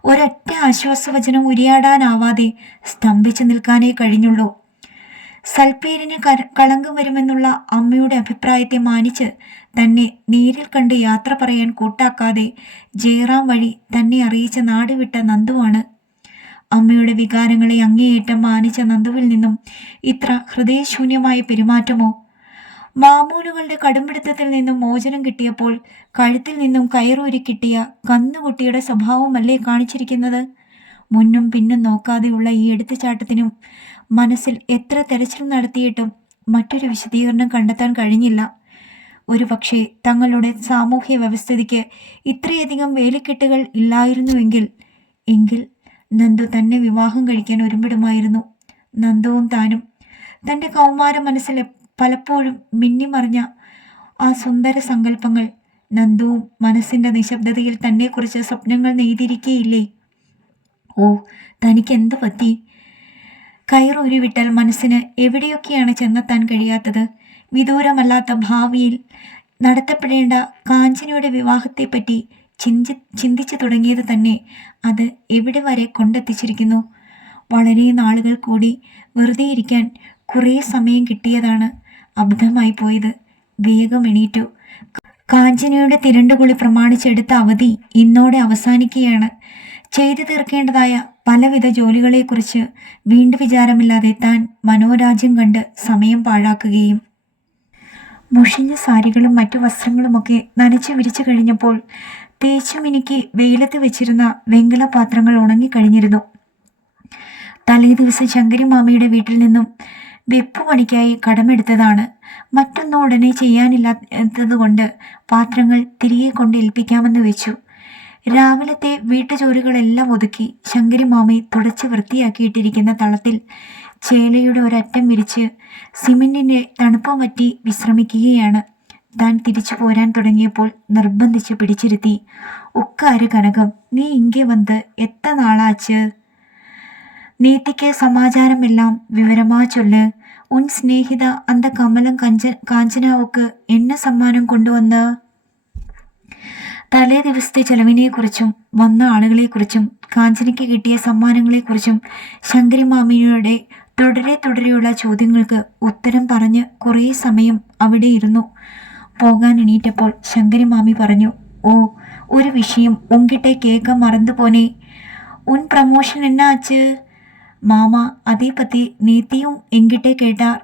ഒരൊറ്റ ആശ്വാസവചനം ഉരിയാടാനാവാതെ സ്തംഭിച്ചു നിൽക്കാനേ കഴിഞ്ഞുള്ളൂ. സൽപ്പേരിന് കളങ്കം വരുമെന്നുള്ള അമ്മയുടെ അഭിപ്രായത്തെ മാനിച്ച് തന്നെ നേരിൽ കണ്ട് യാത്ര പറയാൻ കൂട്ടാക്കാതെ ജയറാം വഴി തന്നെ അറിയിച്ച നാടുവിട്ട നന്ദുവാണ്. അമ്മയുടെ വികാരങ്ങളെ അങ്ങേയറ്റം മാനിച്ച നന്ദുവിൽ നിന്നും ഇത്ര ഹൃദയശൂന്യമായ പെരുമാറ്റമോ? മാമൂലുകളുടെ കടുംപിടുത്തത്തിൽ നിന്നും മോചനം കിട്ടിയപ്പോൾ കഴുത്തിൽ നിന്നും കയറൂരി കിട്ടിയ കന്നുകുട്ടിയുടെ സ്വഭാവമല്ലേ കാണിച്ചിരിക്കുന്നത്? മുന്നും പിന്നും നോക്കാതെയുള്ള ഈ എടുത്തുചാട്ടത്തിനും മനസ്സിൽ എത്ര തെരച്ചിൽ നടത്തിയിട്ടും മറ്റൊരു വിശദീകരണം കണ്ടെത്താൻ കഴിഞ്ഞില്ല. ഒരു പക്ഷേ തങ്ങളുടെ സാമൂഹ്യ വ്യവസ്ഥിതിക്ക് ഇത്രയധികം വേലിക്കെട്ടുകൾ ഇല്ലായിരുന്നുവെങ്കിൽ നന്ദു തന്നെ വിവാഹം കഴിക്കാൻ ഒരുമ്പിടുമായിരുന്നു. നന്ദുവും താനും തൻ്റെ കൗമാര മനസ്സിൽ പലപ്പോഴും മിന്നിമറിഞ്ഞ ആ സുന്ദര സങ്കല്പങ്ങൾ നന്ദുവും മനസ്സിൻ്റെ നിശബ്ദതയിൽ തന്നെക്കുറിച്ച് സ്വപ്നങ്ങൾ നെയ്തിരിക്കുകയില്ലേ? ഓ, തനിക്ക് എന്തു പറ്റി? കയറൂരി വിട്ടാൽ മനസ്സിന് എവിടെയൊക്കെയാണ് ചെന്നെത്താൻ കഴിയാത്തത്? വിദൂരമല്ലാത്ത ഭാവിയിൽ നടത്തപ്പെടേണ്ട കാഞ്ചനയുടെ വിവാഹത്തെപ്പറ്റി ചിന്തിച്ചു തുടങ്ങിയത് തന്നെ അത് എവിടെ വരെ കൊണ്ടെത്തിച്ചിരിക്കുന്നു? വളരെ നാളുകൾ കൂടി വെറുതെ ഇരിക്കാൻ കുറേ സമയം കിട്ടിയതാണ് അബദ്ധമായി പോയത്. വേഗം എണീറ്റു. കാഞ്ചനയുടെ തിരണ്ടുകുളി പ്രമാണിച്ചെടുത്ത അവധി ഇന്നോടെ അവസാനിക്കുകയാണ്. ചെയ്തു തീർക്കേണ്ടതായ പലവിധ ജോലികളെക്കുറിച്ച് വീണ്ടും വിചാരമില്ലാതെ താൻ മനോരാജ്യം കണ്ട് സമയം പാഴാക്കുകയും. മുഷിഞ്ഞ സാരികളും മറ്റു വസ്ത്രങ്ങളുമൊക്കെ നനച്ചു വിരിച്ചു കഴിഞ്ഞപ്പോൾ തേച്ചു മിനുക്കി വെയിലത്ത് വെച്ചിരുന്ന വെങ്കല പാത്രങ്ങൾ ഉണങ്ങിക്കഴിഞ്ഞിരുന്നു. തലേ ദിവസം ശങ്കരി മാമയുടെ വീട്ടിൽ നിന്നും വെപ്പ് പണിക്കായി കടമെടുത്തതാണ്. മറ്റൊന്നും ഉടനെ ചെയ്യാനില്ലാത്തതുകൊണ്ട് പാത്രങ്ങൾ തിരികെ കൊണ്ട് ഏൽപ്പിക്കാമെന്ന് വെച്ചു. രാവിലത്തെ വീട്ടുജോലികളെല്ലാം ഒതുക്കി ശങ്കരി മാമി തുടച്ച് വൃത്തിയാക്കിയിട്ടിരിക്കുന്ന തളത്തിൽ ചേലയുടെ ഒരറ്റം വിരിച്ച് സിമെന്റിൻ്റെ തണുപ്പ് പറ്റി വിശ്രമിക്കുകയാണ്. താൻ തിരിച്ചു പോരാൻ തുടങ്ങിയപ്പോൾ നിർബന്ധിച്ച് പിടിച്ചിരുത്തി. ഉക്കാര് കനകം, നീ ഇங்கே வந்து എത്ര നാളാച്ച്? நேத்திக்கு சமாச்சாரம் எல்லாம் விவரமா சொல்லு. உன் சிநேகிதா அந்த கமலம் കാഞ്ചനാവുക്ക് എന്ന സമ്മാനം കൊണ്ടുവന്ന്? തലേ ദിവസത്തെ ചെലവിനെക്കുറിച്ചും വന്ന ആളുകളെക്കുറിച്ചും കാഞ്ചനയ്ക്ക് കിട്ടിയ സമ്മാനങ്ങളെക്കുറിച്ചും ശങ്കരി മാമിയുടെ തുടരെയുള്ള ചോദ്യങ്ങൾക്ക് ഉത്തരം പറഞ്ഞ് കുറേ സമയം അവിടെ ഇരുന്നു. പോകാൻ എണീറ്റപ്പോൾ ശങ്കരി മാമി പറഞ്ഞു, ഓ, ഒരു വിഷയം ഉങ്കിട്ടെ കേൾക്ക മറന്നു പോനെ. ഉൻ പ്രമോഷൻ എന്നാ ആച്ച്? മാമ, അതേ പറ്റി നേത്തിയും എങ്കിട്ടെ കേട്ടാർ.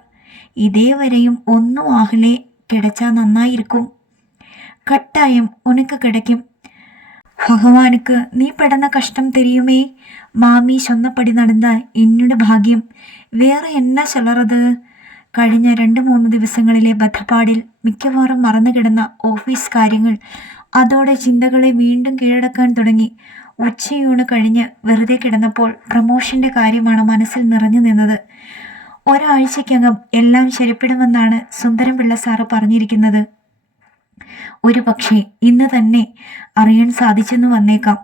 ഇതേവരെയും ഒന്നും ആഹ്ലേ, കിടച്ചാ നന്നായിരിക്കും. കട്ടായം ഉനക്ക് കിടക്കും. ഭഗവാനുക്ക് നീ പെടുന്ന കഷ്ടം തെരിയുമേ. മാമി ചൊന്നപ്പടി നടന്ന എന്നോട് ഭാഗ്യം. വേറെ എന്നാ ചൊല്ലറത്? കഴിഞ്ഞ 2-3 ദിവസങ്ങളിലെ ബദ്ധപ്പാടിൽ മിക്കവാറും മറന്നുകിടന്ന ഓഫീസ് കാര്യങ്ങൾ അതോടെ ചിന്തകളെ വീണ്ടും കീഴടക്കാൻ തുടങ്ങി. ഉച്ചയൂണ് കഴിഞ്ഞ് വെറുതെ കിടന്നപ്പോൾ പ്രമോഷന്റെ കാര്യമാണ് മനസ്സിൽ നിറഞ്ഞു നിന്നത്. ഒരാഴ്ചക്കകം എല്ലാം ശരിപ്പെടുമെന്നാണ് സുന്ദരംപിള്ള സാറ് പറഞ്ഞിരിക്കുന്നത്. ഒരു പക്ഷേ ഇന്ന് തന്നെ അറിയാൻ സാധിച്ചെന്ന് വന്നേക്കാം.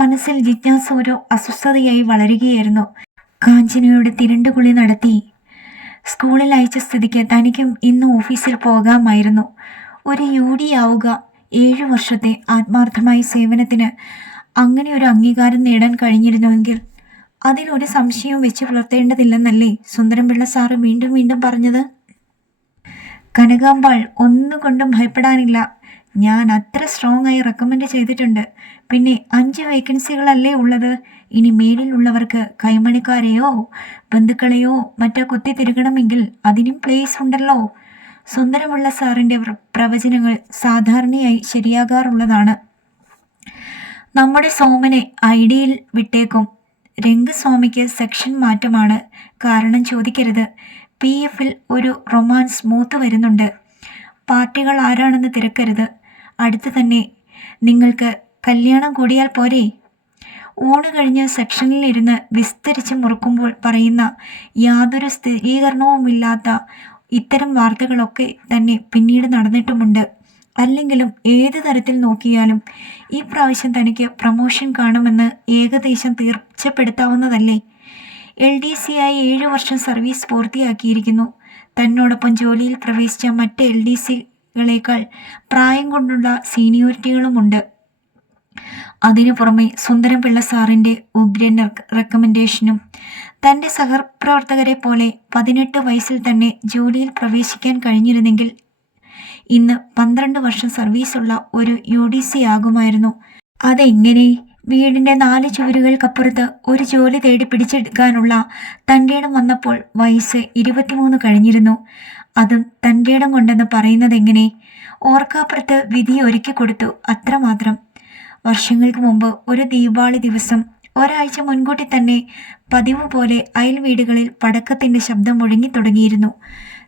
മനസ്സിൽ ജിജ്ഞാസ ഒരു അസ്വസ്ഥതയായി വളരുകയായിരുന്നു. കാഞ്ചനയുടെ തിരണ്ടുകുളി നടത്തി സ്കൂളിൽ അയച്ച സ്ഥിതിക്ക് തനിക്കും ഇന്ന് ഓഫീസിൽ പോകാമായിരുന്നു. ഒരു UD ആവുക, 7 വർഷത്തെ ആത്മാർത്ഥമായ സേവനത്തിന് അങ്ങനെ ഒരു അംഗീകാരം നേടാൻ കഴിഞ്ഞിരുന്നുവെങ്കിൽ അതിലൊരു സംശയവും വെച്ച് പുലർത്തേണ്ടതില്ലെന്നല്ലേ സുന്ദരംപിള്ള സാറ് വീണ്ടും വീണ്ടും പറഞ്ഞത്? കനകാമ്പാൾ, ഒന്നുകൊണ്ടും ഭയപ്പെടാനില്ല. ഞാൻ അത്ര സ്ട്രോങ് ആയി റെക്കമെൻഡ് ചെയ്തിട്ടുണ്ട്. പിന്നെ 5 വേക്കൻസികളല്ലേ ഉള്ളത്. ഇനി മേലിലുള്ളവർക്ക് കൈമണിക്കാരെയോ ബന്ധുക്കളെയോ മറ്റോ കുത്തിത്തിരുകണമെങ്കിൽ അതിനും പ്ലേസ് ഉണ്ടല്ലോ. സുന്ദരമുള്ള സാറിൻ്റെ പ്രവചനങ്ങൾ സാധാരണയായി ശരിയാകാറുള്ളതാണ്. നമ്മുടെ സോമനെ ഐഡിയിൽ വിട്ടേക്കും. രംഗസ്വാമിക്ക് സെക്ഷൻ മാറ്റമാണ്. കാരണം ചോദിക്കരുത്. PFൽ ഒരു റൊമാൻസ് മൂത്ത് വരുന്നുണ്ട്. പാർട്ടികൾ ആരാണെന്ന് തിരക്കരുത്. അടുത്ത് തന്നെ. നിങ്ങൾക്ക് കല്യാണം കൂടിയാൽ പോരെ? ഊണ് കഴിഞ്ഞ് സെക്ഷനിൽ ഇരുന്ന് വിസ്തരിച്ച് മുറുക്കുമ്പോൾ പറയുന്ന യാതൊരു സ്ഥിരീകരണവുമില്ലാത്ത ഇത്തരം വാർത്തകളൊക്കെ തന്നെ പിന്നീട് നടന്നിട്ടുമുണ്ട്. അല്ലെങ്കിലും ഏത് തരത്തിൽ നോക്കിയാലും ഈ പ്രാവശ്യം തനിക്ക് പ്രമോഷൻ കാണുമെന്ന് ഏകദേശം തീർച്ചപ്പെടുത്താവുന്നതല്ലേ. LDC ആയി 7 വർഷം സർവീസ് പൂർത്തിയാക്കിയിരിക്കുന്നു. തന്നോടൊപ്പം ജോലിയിൽ പ്രവേശിച്ച മറ്റ് LDCകളേക്കാൾ പ്രായം കൊണ്ടുള്ള സീനിയോറിറ്റികളുമുണ്ട്. അതിനു പുറമെ സുന്ദരംപിള്ള സാറിൻ്റെ ഉഗ്രൻ റെക്കമെൻഡേഷനും തൻ്റെ സഹപ്രവർത്തകരെ പോലെ 18 വയസ്സിൽ തന്നെ ജോലിയിൽ പ്രവേശിക്കാൻ കഴിഞ്ഞിരുന്നെങ്കിൽ ഇന്ന് 12 വർഷം സർവീസുള്ള ഒരു UDC ആകുമായിരുന്നു. അതെങ്ങനെ? വീടിൻ്റെ 4 ചുവരുകൾക്കപ്പുറത്ത് ഒരു ജോലി തേടി പിടിച്ചെടുക്കാനുള്ള തൻ്റെയിടം വന്നപ്പോൾ വയസ്സ് 23 കഴിഞ്ഞിരുന്നു. അതും തൻ്റെയിടം കൊണ്ടെന്ന് പറയുന്നതെങ്ങനെ? ഓർക്കാപ്പുറത്ത് വിധി ഒരുക്കി കൊടുത്തു, അത്രമാത്രം. വർഷങ്ങൾക്ക് മുമ്പ് ഒരു ദീപാവലി ദിവസം ഒരാഴ്ച മുൻകൂട്ടി തന്നെ പതിവ് പോലെ അയൽ വീടുകളിൽ പടക്കത്തിൻ്റെ ശബ്ദം മുഴങ്ങി തുടങ്ങിയിരുന്നു.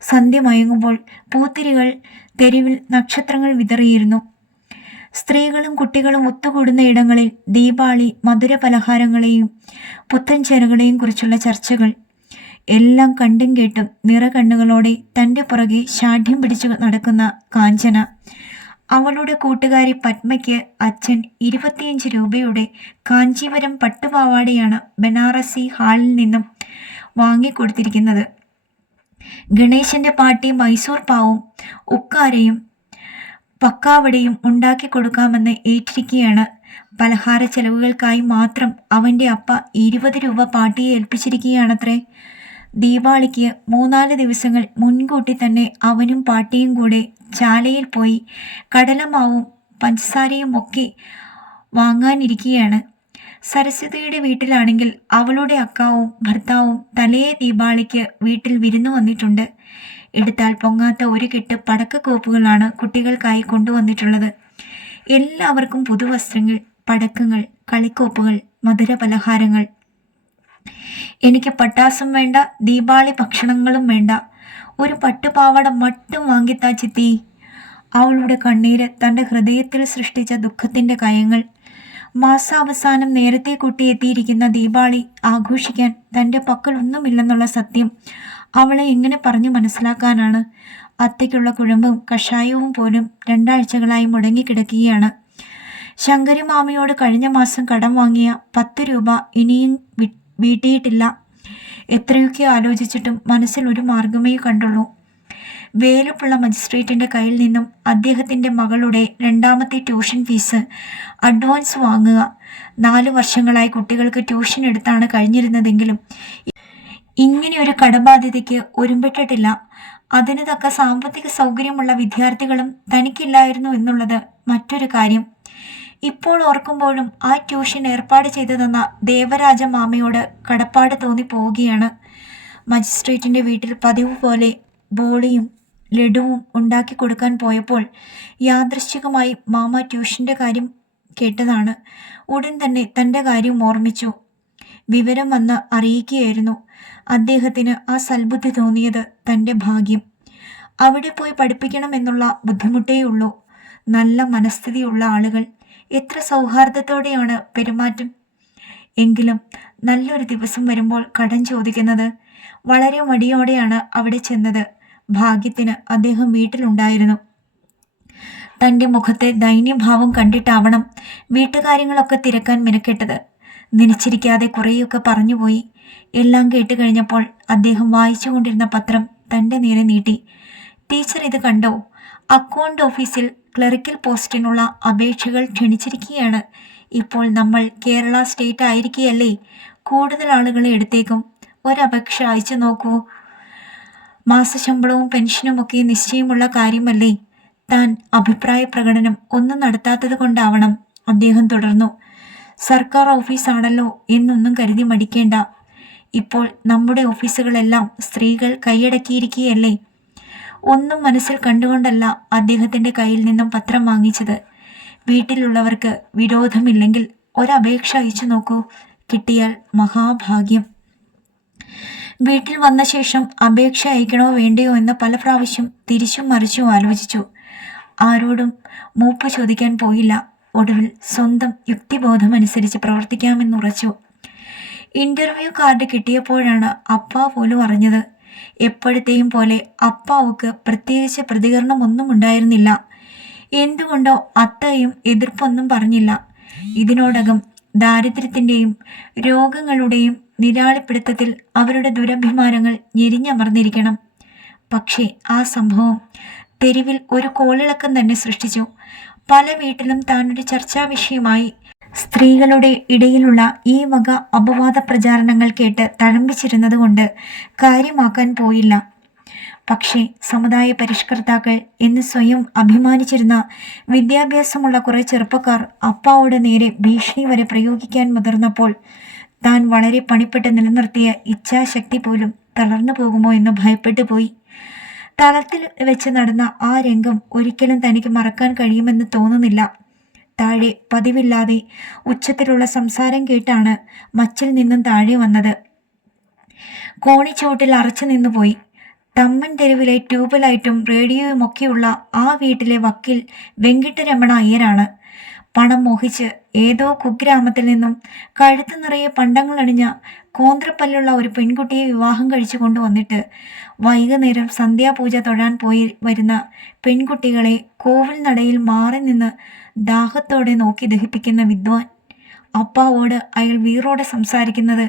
സന്ധ്യ മയങ്ങുമ്പോൾ പൂത്തിരികൾ തെരുവിൽ നക്ഷത്രങ്ങൾ വിതറിയിരുന്നു. സ്ത്രീകളും കുട്ടികളും ഒത്തുകൂടുന്ന ഇടങ്ങളിൽ ദീപാവലി മധുര പലഹാരങ്ങളെയും പുത്തൻചേരുകളെയും കുറിച്ചുള്ള ചർച്ചകൾ. എല്ലാം കണ്ടും കേട്ടും നിറകണ്ണുകളോടെ തൻ്റെ പുറകെ ശാഠ്യം പിടിച്ചു നടക്കുന്ന കാഞ്ചന. അവളുടെ കൂട്ടുകാരി പത്മയ്ക്ക് അച്ഛൻ 25 രൂപയുടെ കാഞ്ചീപുരം പട്ടുപാവാടയാണ് ബനാറസി ഹാളിൽ നിന്നും വാങ്ങിക്കൊടുത്തിരിക്കുന്നത്. ഗണേശൻ്റെ പാട്ടി മൈസൂർ പാവും ഉക്കാരയും പക്കാവടയും ഉണ്ടാക്കി കൊടുക്കാമെന്ന് ഏറ്റിരിക്കുകയാണ്. പലഹാര ചെലവുകൾക്കായി മാത്രം അവൻ്റെ അപ്പ 20 രൂപ പാട്ടിയെ ഏൽപ്പിച്ചിരിക്കുകയാണത്രേ. ദീപാവലിക്ക് 3-4 ദിവസങ്ങൾ മുൻകൂട്ടി തന്നെ അവനും പാട്ടിയും കൂടെ ചാലയിൽ പോയി കടലമാവും പഞ്ചസാരയും ഒക്കെ വാങ്ങാനിരിക്കുകയാണ്. സരസ്വതിയുടെ വീട്ടിലാണെങ്കിൽ അവളുടെ അക്കാവും ഭർത്താവും തലേ ദീപാവലിക്ക് വീട്ടിൽ വിരുന്നു വന്നിട്ടുണ്ട്. എടുത്താൽ പൊങ്ങാത്ത ഒരു കെട്ട് പടക്കക്കോപ്പുകളാണ് കുട്ടികൾക്കായി കൊണ്ടുവന്നിട്ടുള്ളത്. എല്ലാവർക്കും പുതുവസ്ത്രങ്ങൾ, പടക്കങ്ങൾ, കളിക്കോപ്പുകൾ, മധുര പലഹാരങ്ങൾ. എനിക്ക് പട്ടാസും വേണ്ട, ദീപാവലി ഭക്ഷണങ്ങളും വേണ്ട. ഒരു പട്ടുപാവാട മട്ടും വാങ്ങിത്താ ചിത്തി. അവളുടെ കണ്ണീര് തൻ്റെ ഹൃദയത്തിൽ സൃഷ്ടിച്ച ദുഃഖത്തിൻ്റെ കയങ്ങൾ. മാസാവസാനം നേരത്തെ കൂട്ടിയെത്തിയിരിക്കുന്ന ദീപാവലി ആഘോഷിക്കാൻ തൻ്റെ പക്കൽ ഒന്നുമില്ലെന്നുള്ള സത്യം അവളെ എങ്ങനെ പറഞ്ഞു മനസ്സിലാക്കാനാണ്? അത്തയ്ക്കുള്ള കുഴമ്പും കഷായവും പോലും 2 ആഴ്ചകളായി മുടങ്ങിക്കിടക്കുകയാണ്. ശങ്കരി മാമയോട് കഴിഞ്ഞ മാസം കടം വാങ്ങിയ 10 രൂപ ഇനിയും വീട്ടിയിട്ടില്ല. എത്രയൊക്കെ ആലോചിച്ചിട്ടും മനസ്സിൽ ഒരു മാർഗമേ കണ്ടുള്ളൂ. വേലുപ്പുള്ള മജിസ്ട്രേറ്റിന്റെ കയ്യിൽ നിന്നും അദ്ദേഹത്തിന്റെ മകളുടെ 2ാമത്തെ ട്യൂഷൻ ഫീസ് അഡ്വാൻസ് വാങ്ങുക. 4 വർഷങ്ങളായി കുട്ടികൾക്ക് ട്യൂഷൻ എടുത്താണ് കഴിഞ്ഞിരുന്നതെങ്കിലും ഇങ്ങനെയൊരു കടബാധ്യതയ്ക്ക് ഒരുമ്പെട്ടിട്ടില്ല. അതിന് തക്ക സാമ്പത്തിക സൗകര്യമുള്ള വിദ്യാർത്ഥികളും തനിക്കില്ലായിരുന്നു എന്നുള്ളത് മറ്റൊരു കാര്യം. ഇപ്പോൾ ഓർക്കുമ്പോഴും ആ ട്യൂഷൻ ഏർപ്പാട് ചെയ്തു തന്ന ദേവരാജ മാമയോട് കടപ്പാട് തോന്നിപ്പോവുകയാണ്. മജിസ്ട്രേറ്റിന്റെ വീട്ടിൽ പതിവ് പോലെ ബോളിയും ലഡുവും ഉണ്ടാക്കി കൊടുക്കാൻ പോയപ്പോൾ യാദൃശ്ചികമായി മാമ ട്യൂഷന്റെ കാര്യം കേട്ടതാണ്. ഉടൻ തന്നെ തൻ്റെ കാര്യം ഓർമ്മിച്ചു. വിവരം വന്ന് അറിയിക്കുകയായിരുന്നു. അദ്ദേഹത്തിന് ആ സൽബുദ്ധി തോന്നിയത് തൻ്റെ ഭാഗ്യം. അവിടെ പോയി പഠിപ്പിക്കണമെന്നുള്ള ബുദ്ധിമുട്ടേയുള്ളൂ. നല്ല മനസ്ഥിതിയുള്ള ആളുകൾ. എത്ര സൗഹാർദ്ദത്തോടെയാണ് പെരുമാറ്റം. എങ്കിലും നല്ലൊരു ദിവസം വരുമ്പോൾ കടം ചോദിക്കുന്നത്. വളരെ മടിയോടെയാണ് അവിടെ ചെന്നത്. ഭാഗ്യത്തിന് അദ്ദേഹം വീട്ടിലുണ്ടായിരുന്നു. തൻ്റെ മുഖത്തെ ദൈന്യഭാവം കണ്ടിട്ടാവണം വീട്ടുകാര്യങ്ങളൊക്കെ തിരക്കാൻ മെനക്കെട്ടത്. നനച്ചിരിക്കാതെ കുറേയൊക്കെ പറഞ്ഞുപോയി. എല്ലാം കേട്ട് കഴിഞ്ഞപ്പോൾ അദ്ദേഹം വായിച്ചു കൊണ്ടിരുന്ന പത്രം തൻ്റെ നേരെ നീട്ടി. ടീച്ചർ, ഇത് കണ്ടോ? അക്കൗണ്ട് ഓഫീസിൽ ക്ലറിക്കൽ പോസ്റ്റിനുള്ള അപേക്ഷകൾ ക്ഷണിച്ചിരിക്കുകയാണ്. ഇപ്പോൾ നമ്മൾ കേരള സ്റ്റേറ്റ് ആയിരിക്കുകയല്ലേ, കൂടുതൽ ആളുകളെ എടുത്തേക്കും. ഒരപേക്ഷ അയച്ചു നോക്കൂ. മാസശമ്പളവും പെൻഷനുമൊക്കെ നിശ്ചയമുള്ള കാര്യമല്ലേ. താൻ അഭിപ്രായ പ്രകടനം ഒന്നും നടത്താത്തത് കൊണ്ടാവണം. അദ്ദേഹം തുടർന്നു. സർക്കാർ ഓഫീസാണല്ലോ എന്നൊന്നും കരുതി മടിക്കേണ്ട. ഇപ്പോൾ നമ്മുടെ ഓഫീസുകളെല്ലാം സ്ത്രീകൾ കൈയടക്കിയിരിക്കുകയല്ലേ. ഒന്നും മനസ്സിൽ കണ്ടുകൊണ്ടല്ല അദ്ദേഹത്തിൻ്റെ കയ്യിൽ നിന്നും പത്രം വാങ്ങിച്ചത്. വീട്ടിലുള്ളവർക്ക് വിരോധമില്ലെങ്കിൽ ഒരപേക്ഷ അയച്ചു നോക്കൂ. കിട്ടിയാൽ മഹാഭാഗ്യം. വീട്ടിൽ വന്ന ശേഷം അപേക്ഷ അയക്കണോ വേണ്ടയോ എന്ന് പല പ്രാവശ്യം തിരിച്ചും മറിച്ചും ആലോചിച്ചു. ആരോടും മൂപ്പ് ചോദിക്കാൻ പോയില്ല. ഒടുവിൽ സ്വന്തം യുക്തിബോധമനുസരിച്ച് പ്രവർത്തിക്കാമെന്നുറച്ചു. ഇന്റർവ്യൂ കാർഡ് കിട്ടിയപ്പോഴാണ് അപ്പ പോലും അറിഞ്ഞത്. എപ്പോഴത്തെയും പോലെ അപ്പാവുക്ക് പ്രത്യേകിച്ച് പ്രതികരണമൊന്നും ഉണ്ടായിരുന്നില്ല. എന്തുകൊണ്ടോ അത്തയും എതിർപ്പൊന്നും പറഞ്ഞില്ല. ഇതിനോടകം ദാരിദ്ര്യത്തിൻ്റെയും രോഗങ്ങളുടെയും നിരാളിപ്പിടുത്തത്തിൽ അവരുടെ ദുരഭിമാനങ്ങൾ ഞെരിഞ്ഞമർന്നിരിക്കണം. പക്ഷേ ആ സംഭവം തെരുവിൽ ഒരു കോളിളക്കം തന്നെ സൃഷ്ടിച്ചു. പല വീട്ടിലും താനൊരു ചർച്ചാ വിഷയമായി. സ്ത്രീകളുടെ ഇടയിലുള്ള ഈ വക അപവാദ പ്രചാരണങ്ങൾ കേട്ട് തഴമ്പിച്ചിരുന്നത് കൊണ്ട് കാര്യമാക്കാൻ പോയില്ല. പക്ഷേ സമുദായ പരിഷ്കർത്താക്കൾ എന്ന് സ്വയം അഭിമാനിച്ചിരുന്ന വിദ്യാഭ്യാസമുള്ള കുറെ ചെറുപ്പക്കാർ അപ്പാവുടെ നേരെ ഭീഷണി വരെ പ്രയോഗിക്കാൻ മുതിർന്നപ്പോൾ താൻ വളരെ പണിപ്പെട്ട് നിലനിർത്തിയ ഇച്ഛാശക്തി പോലും തളർന്നു പോകുമോ എന്ന് ഭയപ്പെട്ടു പോയി. തളത്തിൽ വെച്ച് നടന്ന ആ രംഗം ഒരിക്കലും തനിക്ക് മറക്കാൻ കഴിയുമെന്ന് തോന്നുന്നില്ല. താഴെ പതിവില്ലാതെ ഉച്ചത്തിലുള്ള സംസാരം കേട്ടാണ് മച്ചിൽ നിന്നും താഴെ വന്നത്. കോണിച്ചോട്ടിൽ അറച്ചു നിന്നുപോയി. തമ്മൻ തെരുവിലെ ട്യൂബ് ലൈറ്റും റേഡിയോയുമൊക്കെയുള്ള ആ വീട്ടിലെ വക്കീൽ വെങ്കിട്ടരമണ അയ്യരാണ്. പണം മോഹിച്ച് ഏതോ കുഗ്രാമത്തിൽ നിന്നും കഴുത്ത് നിറയെ പണ്ടങ്ങളണിഞ്ഞ കോന്ത്രപ്പല്ലുള്ള ഒരു പെൺകുട്ടിയെ വിവാഹം കഴിച്ചു കൊണ്ടുവന്നിട്ട് വൈകുന്നേരം സന്ധ്യാപൂജ തൊഴാൻ പോയി വരുന്ന പെൺകുട്ടികളെ കോവിൽ നടയിൽ മാറി നിന്ന് ദാഹത്തോടെ നോക്കി ദഹിപ്പിക്കുന്ന വിദ്വാൻ. അപ്പാവോട് അയാൾ വീറോടെ സംസാരിക്കുന്നത്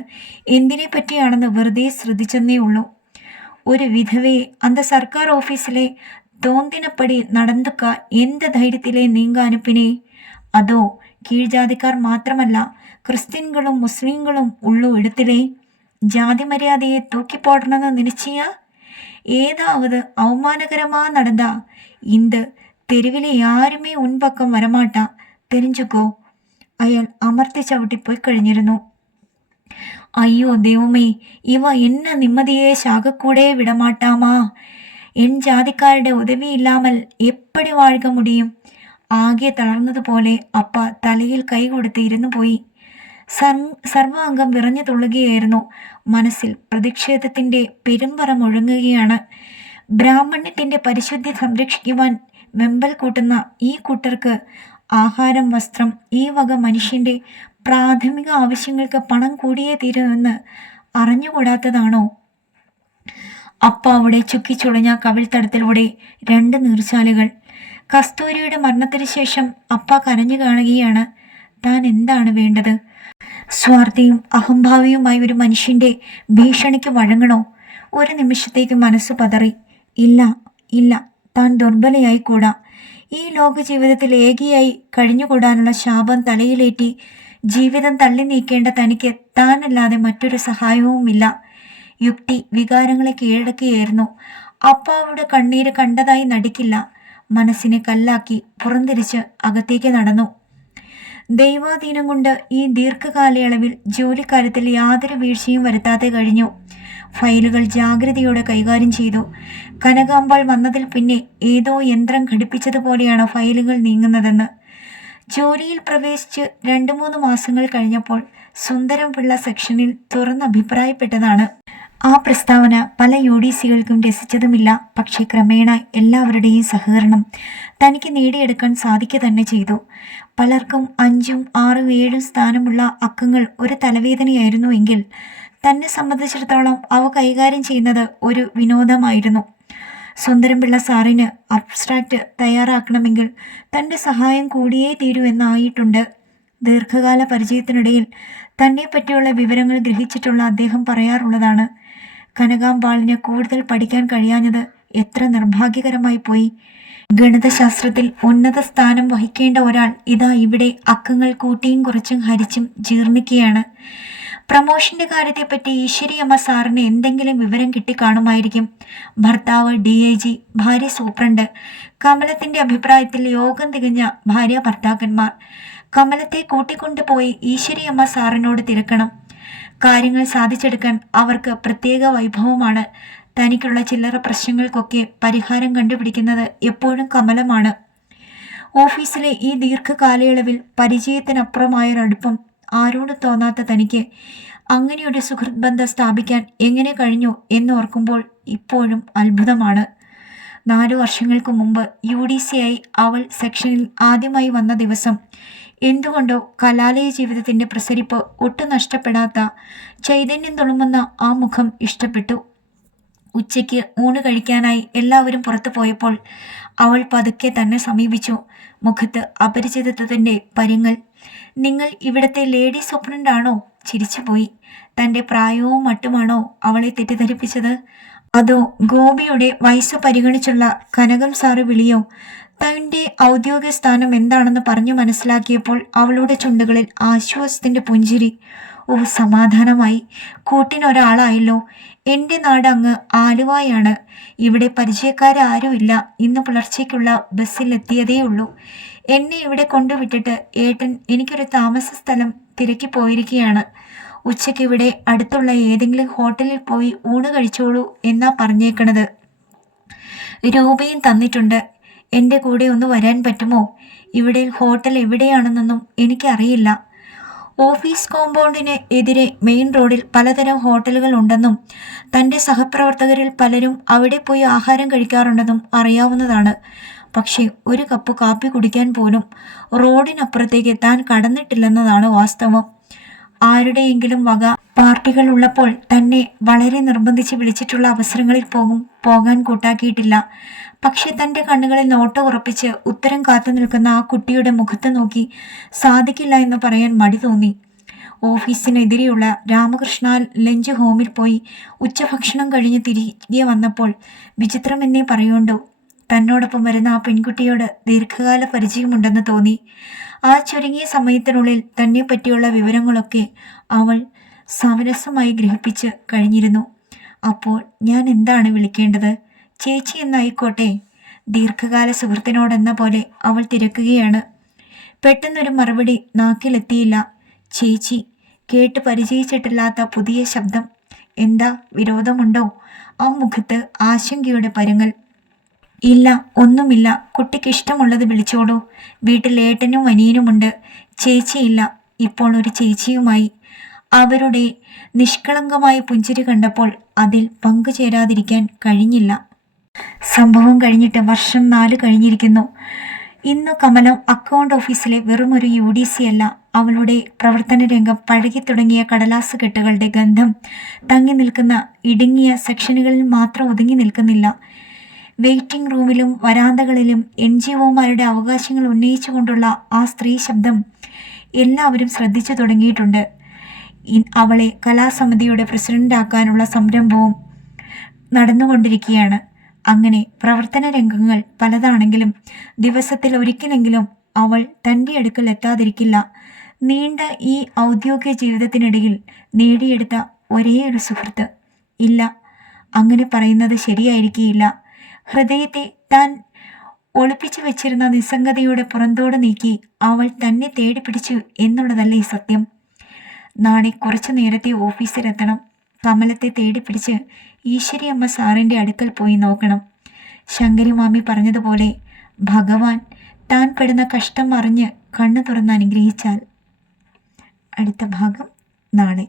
എന്തിനെ പറ്റിയാണെന്ന് വെറുതെ ശ്രദ്ധിച്ചെന്നേ ഉള്ളൂ. ഒരു വിധവയെ അന്ത സർക്കാർ ഓഫീസിലെ തോന്തിനപ്പടി നടന്നുക്ക എന്ത് ധൈര്യത്തിലെ നീങ്കാനുപ്പിനെ. അതോ കീഴ്ജാതിക്കാർ മാത്രമല്ല, ക്രിസ്ത്യൻകളും മുസ്ലിങ്ങളും ഉള്ളു ഇടത്തിലെ. ജാതി മര്യാദയെ തൂക്കിപ്പോടണമെന്ന് നിശ്ചയ ഏതാവത് അവമാനകരമാ നടന്ന ഇന്ത് തെരുവിലെ യാരുമേ ഉൻപക്കം വരമാട്ട തെരിഞ്ചുക്കോ. അയാൾ അമർത്തി ചവിട്ടിപ്പോയി കഴിഞ്ഞിരുന്നു. അയ്യോ ദൈവമേ, ഇവ എന്ന നിമ്മതിയെ ശാഖക്കൂടെ വിടമാട്ടാമാ. എൻ ജാതിക്കാരുടെ ഉദവിയില്ലാമൽ എപ്പടി വാഴ്ക മുടിയും. ആകെ തളർന്നതുപോലെ അപ്പ തലയിൽ കൈ കൊടുത്ത് ഇരുന്നു പോയി. സർവാംഗം വിറഞ്ഞു തുള്ളുകയായിരുന്നു. മനസ്സിൽ പ്രതിഷേധത്തിൻ്റെ പെരുമ്പറ മുഴങ്ങുകയാണ്. ബ്രാഹ്മണ്യത്തിൻ്റെ പരിശുദ്ധി സംരക്ഷിക്കുവാൻ വെമ്പൽ കൂട്ടുന്ന ഈ കൂട്ടർക്ക് ആഹാരം, വസ്ത്രം, ഈ വക മനുഷ്യൻ്റെ പ്രാഥമിക ആവശ്യങ്ങൾക്ക് പണം കൂടിയേ തീരുമെന്ന് അറിഞ്ഞുകൂടാത്തതാണോ? അപ്പാവുടെ ചുക്കിച്ചുളഞ്ഞ കവിൾത്തടത്തിലൂടെ 2 നീർച്ചാലുകൾ. കസ്തൂരിയുടെ മരണത്തിന് ശേഷം അപ്പ കരഞ്ഞു കാണുകയാണ്. താൻ എന്താണ് വേണ്ടത്? സ്വാർത്ഥിയും അഹംഭാവിയുമായ ഒരു മനുഷ്യന്റെ ഭീഷണിക്ക് വഴങ്ങണോ? ഒരു നിമിഷത്തേക്ക് മനസ്സ് പതറി. ഇല്ല ഇല്ല, താൻ ദുർബലയായിക്കൂടാ. ഈ ലോക ജീവിതത്തിൽ ഏകിയായി കഴിഞ്ഞുകൂടാനുള്ള ശാപം തലയിലേറ്റി ജീവിതം തള്ളി നീക്കേണ്ട തനിക്ക് താനല്ലാതെ മറ്റൊരു സഹായവുമില്ല. യുക്തി വികാരങ്ങളെ കീഴടക്കുകയായിരുന്നു. അപ്പാവുടെ കണ്ണീര് കണ്ടതായി നടിക്കില്ല. മനസ്സിനെ കല്ലാക്കി പുറംതിരിച്ച് അകത്തേക്ക് നടന്നു. ദൈവാധീനം കൊണ്ട് ഈ ദീർഘകാലയളവിൽ ജോലിക്കാര്യത്തിൽ യാതൊരു വീഴ്ചയും വരുത്താതെ കഴിഞ്ഞു. ഫയലുകൾ ജാഗ്രതയോടെ കൈകാര്യം ചെയ്തു. കനകാമ്പാൾ വന്നതിൽ പിന്നെ ഏതോ യന്ത്രം ഘടിപ്പിച്ചതുപോലെയാണ് ഫയലുകൾ നീങ്ങുന്നതെന്ന്. ജോലിയിൽ പ്രവേശിച്ച് 2-3 മാസങ്ങൾ കഴിഞ്ഞപ്പോൾ സുന്ദരം പിള്ള സെക്ഷനിൽ തുറന്ന് അഭിപ്രായപ്പെട്ടതാണ്. ആ പ്രസ്താവന പല UDCകൾക്കും രസിച്ചതുമില്ല. പക്ഷേ ക്രമേണ എല്ലാവരുടെയും സഹകരണം തനിക്ക് നേടിയെടുക്കാൻ സാധിക്കുക തന്നെ ചെയ്തു. പലർക്കും 5ഉം 6ഉം 7ഉം സ്ഥാനമുള്ള അക്കങ്ങൾ ഒരു തലവേദനയായിരുന്നു എങ്കിൽ തന്നെ സംബന്ധിച്ചിടത്തോളം അവ കൈകാര്യം ചെയ്യുന്നത് ഒരു വിനോദമായിരുന്നു. സുന്ദരംപിള്ള സാറിന് അബ്സ്ട്രാക്റ്റ് തയ്യാറാക്കണമെങ്കിൽ തൻ്റെ സഹായം കൂടിയേ തീരൂ എന്നായിട്ടുണ്ട്. ദീർഘകാല പരിചയത്തിനിടയിൽ തന്നെ പറ്റിയുള്ള വിവരങ്ങൾ ഗ്രഹിച്ചിട്ടുള്ള അദ്ദേഹം പറയാറുള്ളതാണ്, കനകാമ്പാളിന് കൂടുതൽ പഠിക്കാൻ കഴിയാഞ്ഞത് എത്ര നിർഭാഗ്യകരമായി പോയി. ഗണിതശാസ്ത്രത്തിൽ ഉന്നത സ്ഥാനം വഹിക്കേണ്ട ഒരാൾ ഇതാ ഇവിടെ അക്കങ്ങൾ കൂട്ടിയും കുറച്ചും ഹരിച്ചും ജീർണിക്കുകയാണ്. പ്രമോഷന്റെ കാര്യത്തെപ്പറ്റി ഈശ്വരിയമ്മ സാറിന് എന്തെങ്കിലും വിവരം കിട്ടിക്കാണുമായിരിക്കും. ഭർത്താവ് DIG, ഭാര്യ സൂപ്രണ്ട്. കമലത്തിന്റെ അഭിപ്രായത്തിൽ യോഗം തികഞ്ഞ ഭാര്യ ഭർത്താക്കന്മാർ. കമലത്തെ കൂട്ടിക്കൊണ്ടുപോയി ഈശ്വരിയമ്മ സാറിനോട് തിരക്കണം. കാര്യങ്ങൾ സാധിച്ചെടുക്കാൻ അവർക്ക് പ്രത്യേക വൈഭവമാണ്. തനിക്കുള്ള ചില്ലറ പ്രശ്നങ്ങൾക്കൊക്കെ പരിഹാരം കണ്ടുപിടിക്കുന്നത് എപ്പോഴും കമലമാണ്. ഓഫീസിലെ ഈ ദീർഘകാലയളവിൽ പരിചയത്തിനപ്പുറമായൊരടുപ്പം ആരോടും തോന്നാത്ത തനിക്ക് അങ്ങനെയൊരു സുഹൃത്ത് ബന്ധം സ്ഥാപിക്കാൻ എങ്ങനെ കഴിഞ്ഞു എന്നോർക്കുമ്പോൾ ഇപ്പോഴും അത്ഭുതമാണ്. 4 വർഷങ്ങൾക്ക് മുമ്പ് UDC ആയി അവൾ സെക്ഷനിൽ ആദ്യമായി വന്ന ദിവസം എന്തുകൊണ്ടോ കലാലയ ജീവിതത്തിൻ്റെ പ്രസരിപ്പ് ഒട്ടും നഷ്ടപ്പെടാത്ത ചൈതന്യം തുളുമ്പുന്ന ആ മുഖം ഇഷ്ടപ്പെട്ടു. ഉച്ചയ്ക്ക് ഊണ് കഴിക്കാനായി എല്ലാവരും പുറത്തു പോയപ്പോൾ അവൾ പതുക്കെ തന്നെ സമീപിച്ചു. മുഖത്ത് അപരിചിതത്വത്തിൻ്റെ പരിങ്ങൽ. നിങ്ങൾ ഇവിടുത്തെ ലേഡി സൂപ്രണ്ടാണോ? ചിരിച്ചുപോയി. തൻ്റെ പ്രായവും മട്ടുമാണോ അവളെ തെറ്റിദ്ധരിപ്പിച്ചത്? അതോ ഗോപിയുടെ വയസ്സ് പരിഗണിച്ചുള്ള കനകം സാറ് വിളിയോ? തൻ്റെ ഔദ്യോഗിക സ്ഥാനം എന്താണെന്ന് പറഞ്ഞു മനസ്സിലാക്കിയപ്പോൾ അവളുടെ ചുണ്ടുകളിൽ ആശ്വാസത്തിൻ്റെ പുഞ്ചിരി. ഓ, സമാധാനമായി. കൂട്ടിനൊരാളായല്ലോ. എൻ്റെ നാട് അങ്ങ് ആലുവയാണ്. ഇവിടെ പരിചയക്കാരാരുമില്ല. ഇന്ന് പുലർച്ചയ്ക്കുള്ള ബസ്സിൽ എത്തിയതേ ഉള്ളൂ. എന്നെ ഇവിടെ കൊണ്ടുവിട്ടിട്ട് ഏട്ടൻ എനിക്കൊരു താമസ സ്ഥലം തിരക്കി പോയിരിക്കുകയാണ്. ഉച്ചയ്ക്ക് ഇവിടെ അടുത്തുള്ള ഏതെങ്കിലും ഹോട്ടലിൽ പോയി ഊണ് കഴിച്ചോളൂ എന്നാ പറഞ്ഞേക്കണത്. രൂപയും തന്നിട്ടുണ്ട്. എൻ്റെ കൂടെ ഒന്ന് വരാൻ പറ്റുമോ? ഇവിടെ ഹോട്ടൽ എവിടെയാണെന്നൊന്നും എനിക്കറിയില്ല. ഓഫീസ് കോമ്പൗണ്ടിന് എതിരെ മെയിൻ റോഡിൽ പലതരം ഹോട്ടലുകൾ ഉണ്ടെന്നും തൻ്റെ സഹപ്രവർത്തകരിൽ പലരും അവിടെ പോയി ആഹാരം കഴിക്കാറുണ്ടെന്നും അറിയാവുന്നതാണ്. പക്ഷേ ഒരു കപ്പ് കാപ്പി കുടിക്കാൻ പോലും റോഡിനപ്പുറത്തേക്ക് താൻ കടന്നിട്ടില്ലെന്നതാണ് വാസ്തവം. ആരുടെയെങ്കിലും വക പാർട്ടികൾ ഉള്ളപ്പോൾ തന്നെ വളരെ നിർബന്ധിച്ച് വിളിച്ചിട്ടുള്ള അവസരങ്ങളിൽ പോകാൻ കൂട്ടാക്കിയിട്ടില്ല. പക്ഷെ തൻ്റെ കണ്ണുകളിൽ നോട്ടം ഉറപ്പിച്ച് ഉത്തരം കാത്തു നിൽക്കുന്ന ആ കുട്ടിയുടെ മുഖത്ത് നോക്കി സാധിക്കില്ല എന്ന് പറയാൻ മടി തോന്നി. ഓഫീസിനെതിരെയുള്ള രാമകൃഷ്ണ ലഞ്ച് ഹോമിൽ പോയി ഉച്ചഭക്ഷണം കഴിഞ്ഞ് തിരികെ വന്നപ്പോൾ വിചിത്രമെന്നേ പറയുണ്ടോ, തന്നോടൊപ്പം വരുന്ന ആ പെൺകുട്ടിയോട് ദീർഘകാല പരിചയമുണ്ടെന്ന് തോന്നി. ആ ചുരുങ്ങിയ സമയത്തിനുള്ളിൽ തന്നെ പറ്റിയുള്ള വിവരങ്ങളൊക്കെ അവൾ സമരസമായി ഗ്രഹിപ്പിച്ച് കഴിഞ്ഞിരുന്നു. അപ്പോൾ ഞാൻ എന്താണ് വിളിക്കേണ്ടത്? ചേച്ചി എന്നായിക്കോട്ടെ. ദീർഘകാല സുഹൃത്തിനോടെന്ന പോലെ അവൾ തിരക്കുകയാണ്. പെട്ടെന്നൊരു മറുപടി നാക്കിലെത്തിയില്ല. ചേച്ചി. കേട്ട് പരിചയിച്ചിട്ടില്ലാത്ത പുതിയ ശബ്ദം. എന്താ, വിരോധമുണ്ടോ? ആ മുഖത്ത് ആശങ്കയുടെ പരുങ്ങൽ. ഇല്ല, ഒന്നുമില്ല. കുട്ടിക്ക് ഇഷ്ടമുള്ളത് വിളിച്ചോളൂ. വീട്ടിൽ ഏട്ടനും അനിയനുമുണ്ട്. ചേച്ചിയില്ല. ഇപ്പോൾ ഒരു ചേച്ചിയുമായി. അവരുടെ നിഷ്കളങ്കമായ പുഞ്ചിരി കണ്ടപ്പോൾ അതിൽ പങ്കുചേരാതിരിക്കാൻ കഴിഞ്ഞില്ല. സംഭവം കഴിഞ്ഞിട്ട് വർഷം 4 കഴിഞ്ഞിരിക്കുന്നു. ഇന്ന് കമലം അക്കൗണ്ട് ഓഫീസിലെ വെറും ഒരു UDC അല്ല, അവളുടെ പ്രവർത്തന രംഗം പഴകി തുടങ്ങിയ കടലാസ് കെട്ടുകളുടെ ഗന്ധം തങ്ങി നിൽക്കുന്ന ഇടുങ്ങിയ സെക്ഷനുകളിൽ മാത്രം ഒതുങ്ങി നിൽക്കുന്നില്ല. വെയിറ്റിംഗ് റൂമിലും വരാന്തകളിലും NGOമാരുടെ അവകാശങ്ങൾ ഉന്നയിച്ചുകൊണ്ടുള്ള ആ സ്ത്രീ ശബ്ദം എല്ലാവരും ശ്രദ്ധിച്ചു തുടങ്ങിയിട്ടുണ്ട്. അവളെ കലാസമിതിയുടെ പ്രസിഡന്റാക്കാനുള്ള സംരംഭവും നടന്നുകൊണ്ടിരിക്കുകയാണ്. അങ്ങനെ പ്രവർത്തന രംഗങ്ങൾ പലതാണെങ്കിലും ദിവസത്തിൽ ഒരിക്കലെങ്കിലും അവൾ തൻ്റെ അടുക്കൽ എത്താതിരിക്കില്ല. നീണ്ട ഈ ഔദ്യോഗിക ജീവിതത്തിനിടയിൽ നേടിയെടുത്ത ഒരേയൊരു സുഹൃത്ത്. ഇല്ല, അങ്ങനെ പറയുന്നത് ശരിയായിരിക്കില്ല. ഹൃദയത്തെ താൻ ഒളിപ്പിച്ചു വെച്ചിരുന്ന നിസ്സംഗതയുടെ പുറന്തോട് നീക്കി അവൾ തന്നെ തേടി പിടിച്ചു എന്നുള്ളതല്ലേ സത്യം. നാളെ കുറച്ചു നേരത്തെ ഓഫീസിലെത്തണം. കമലത്തെ തേടി പിടിച്ച് ഈശ്വരിയമ്മ സാറിൻ്റെ അടുക്കൽ പോയി നോക്കണം. ശങ്കരിമാമി പറഞ്ഞതുപോലെ ഭഗവാൻ താൻ പെടുന്ന കഷ്ടം അറിഞ്ഞ് കണ്ണു തുറന്ന് അനുഗ്രഹിച്ചാൽ. അടുത്ത ഭാഗം നാളെ.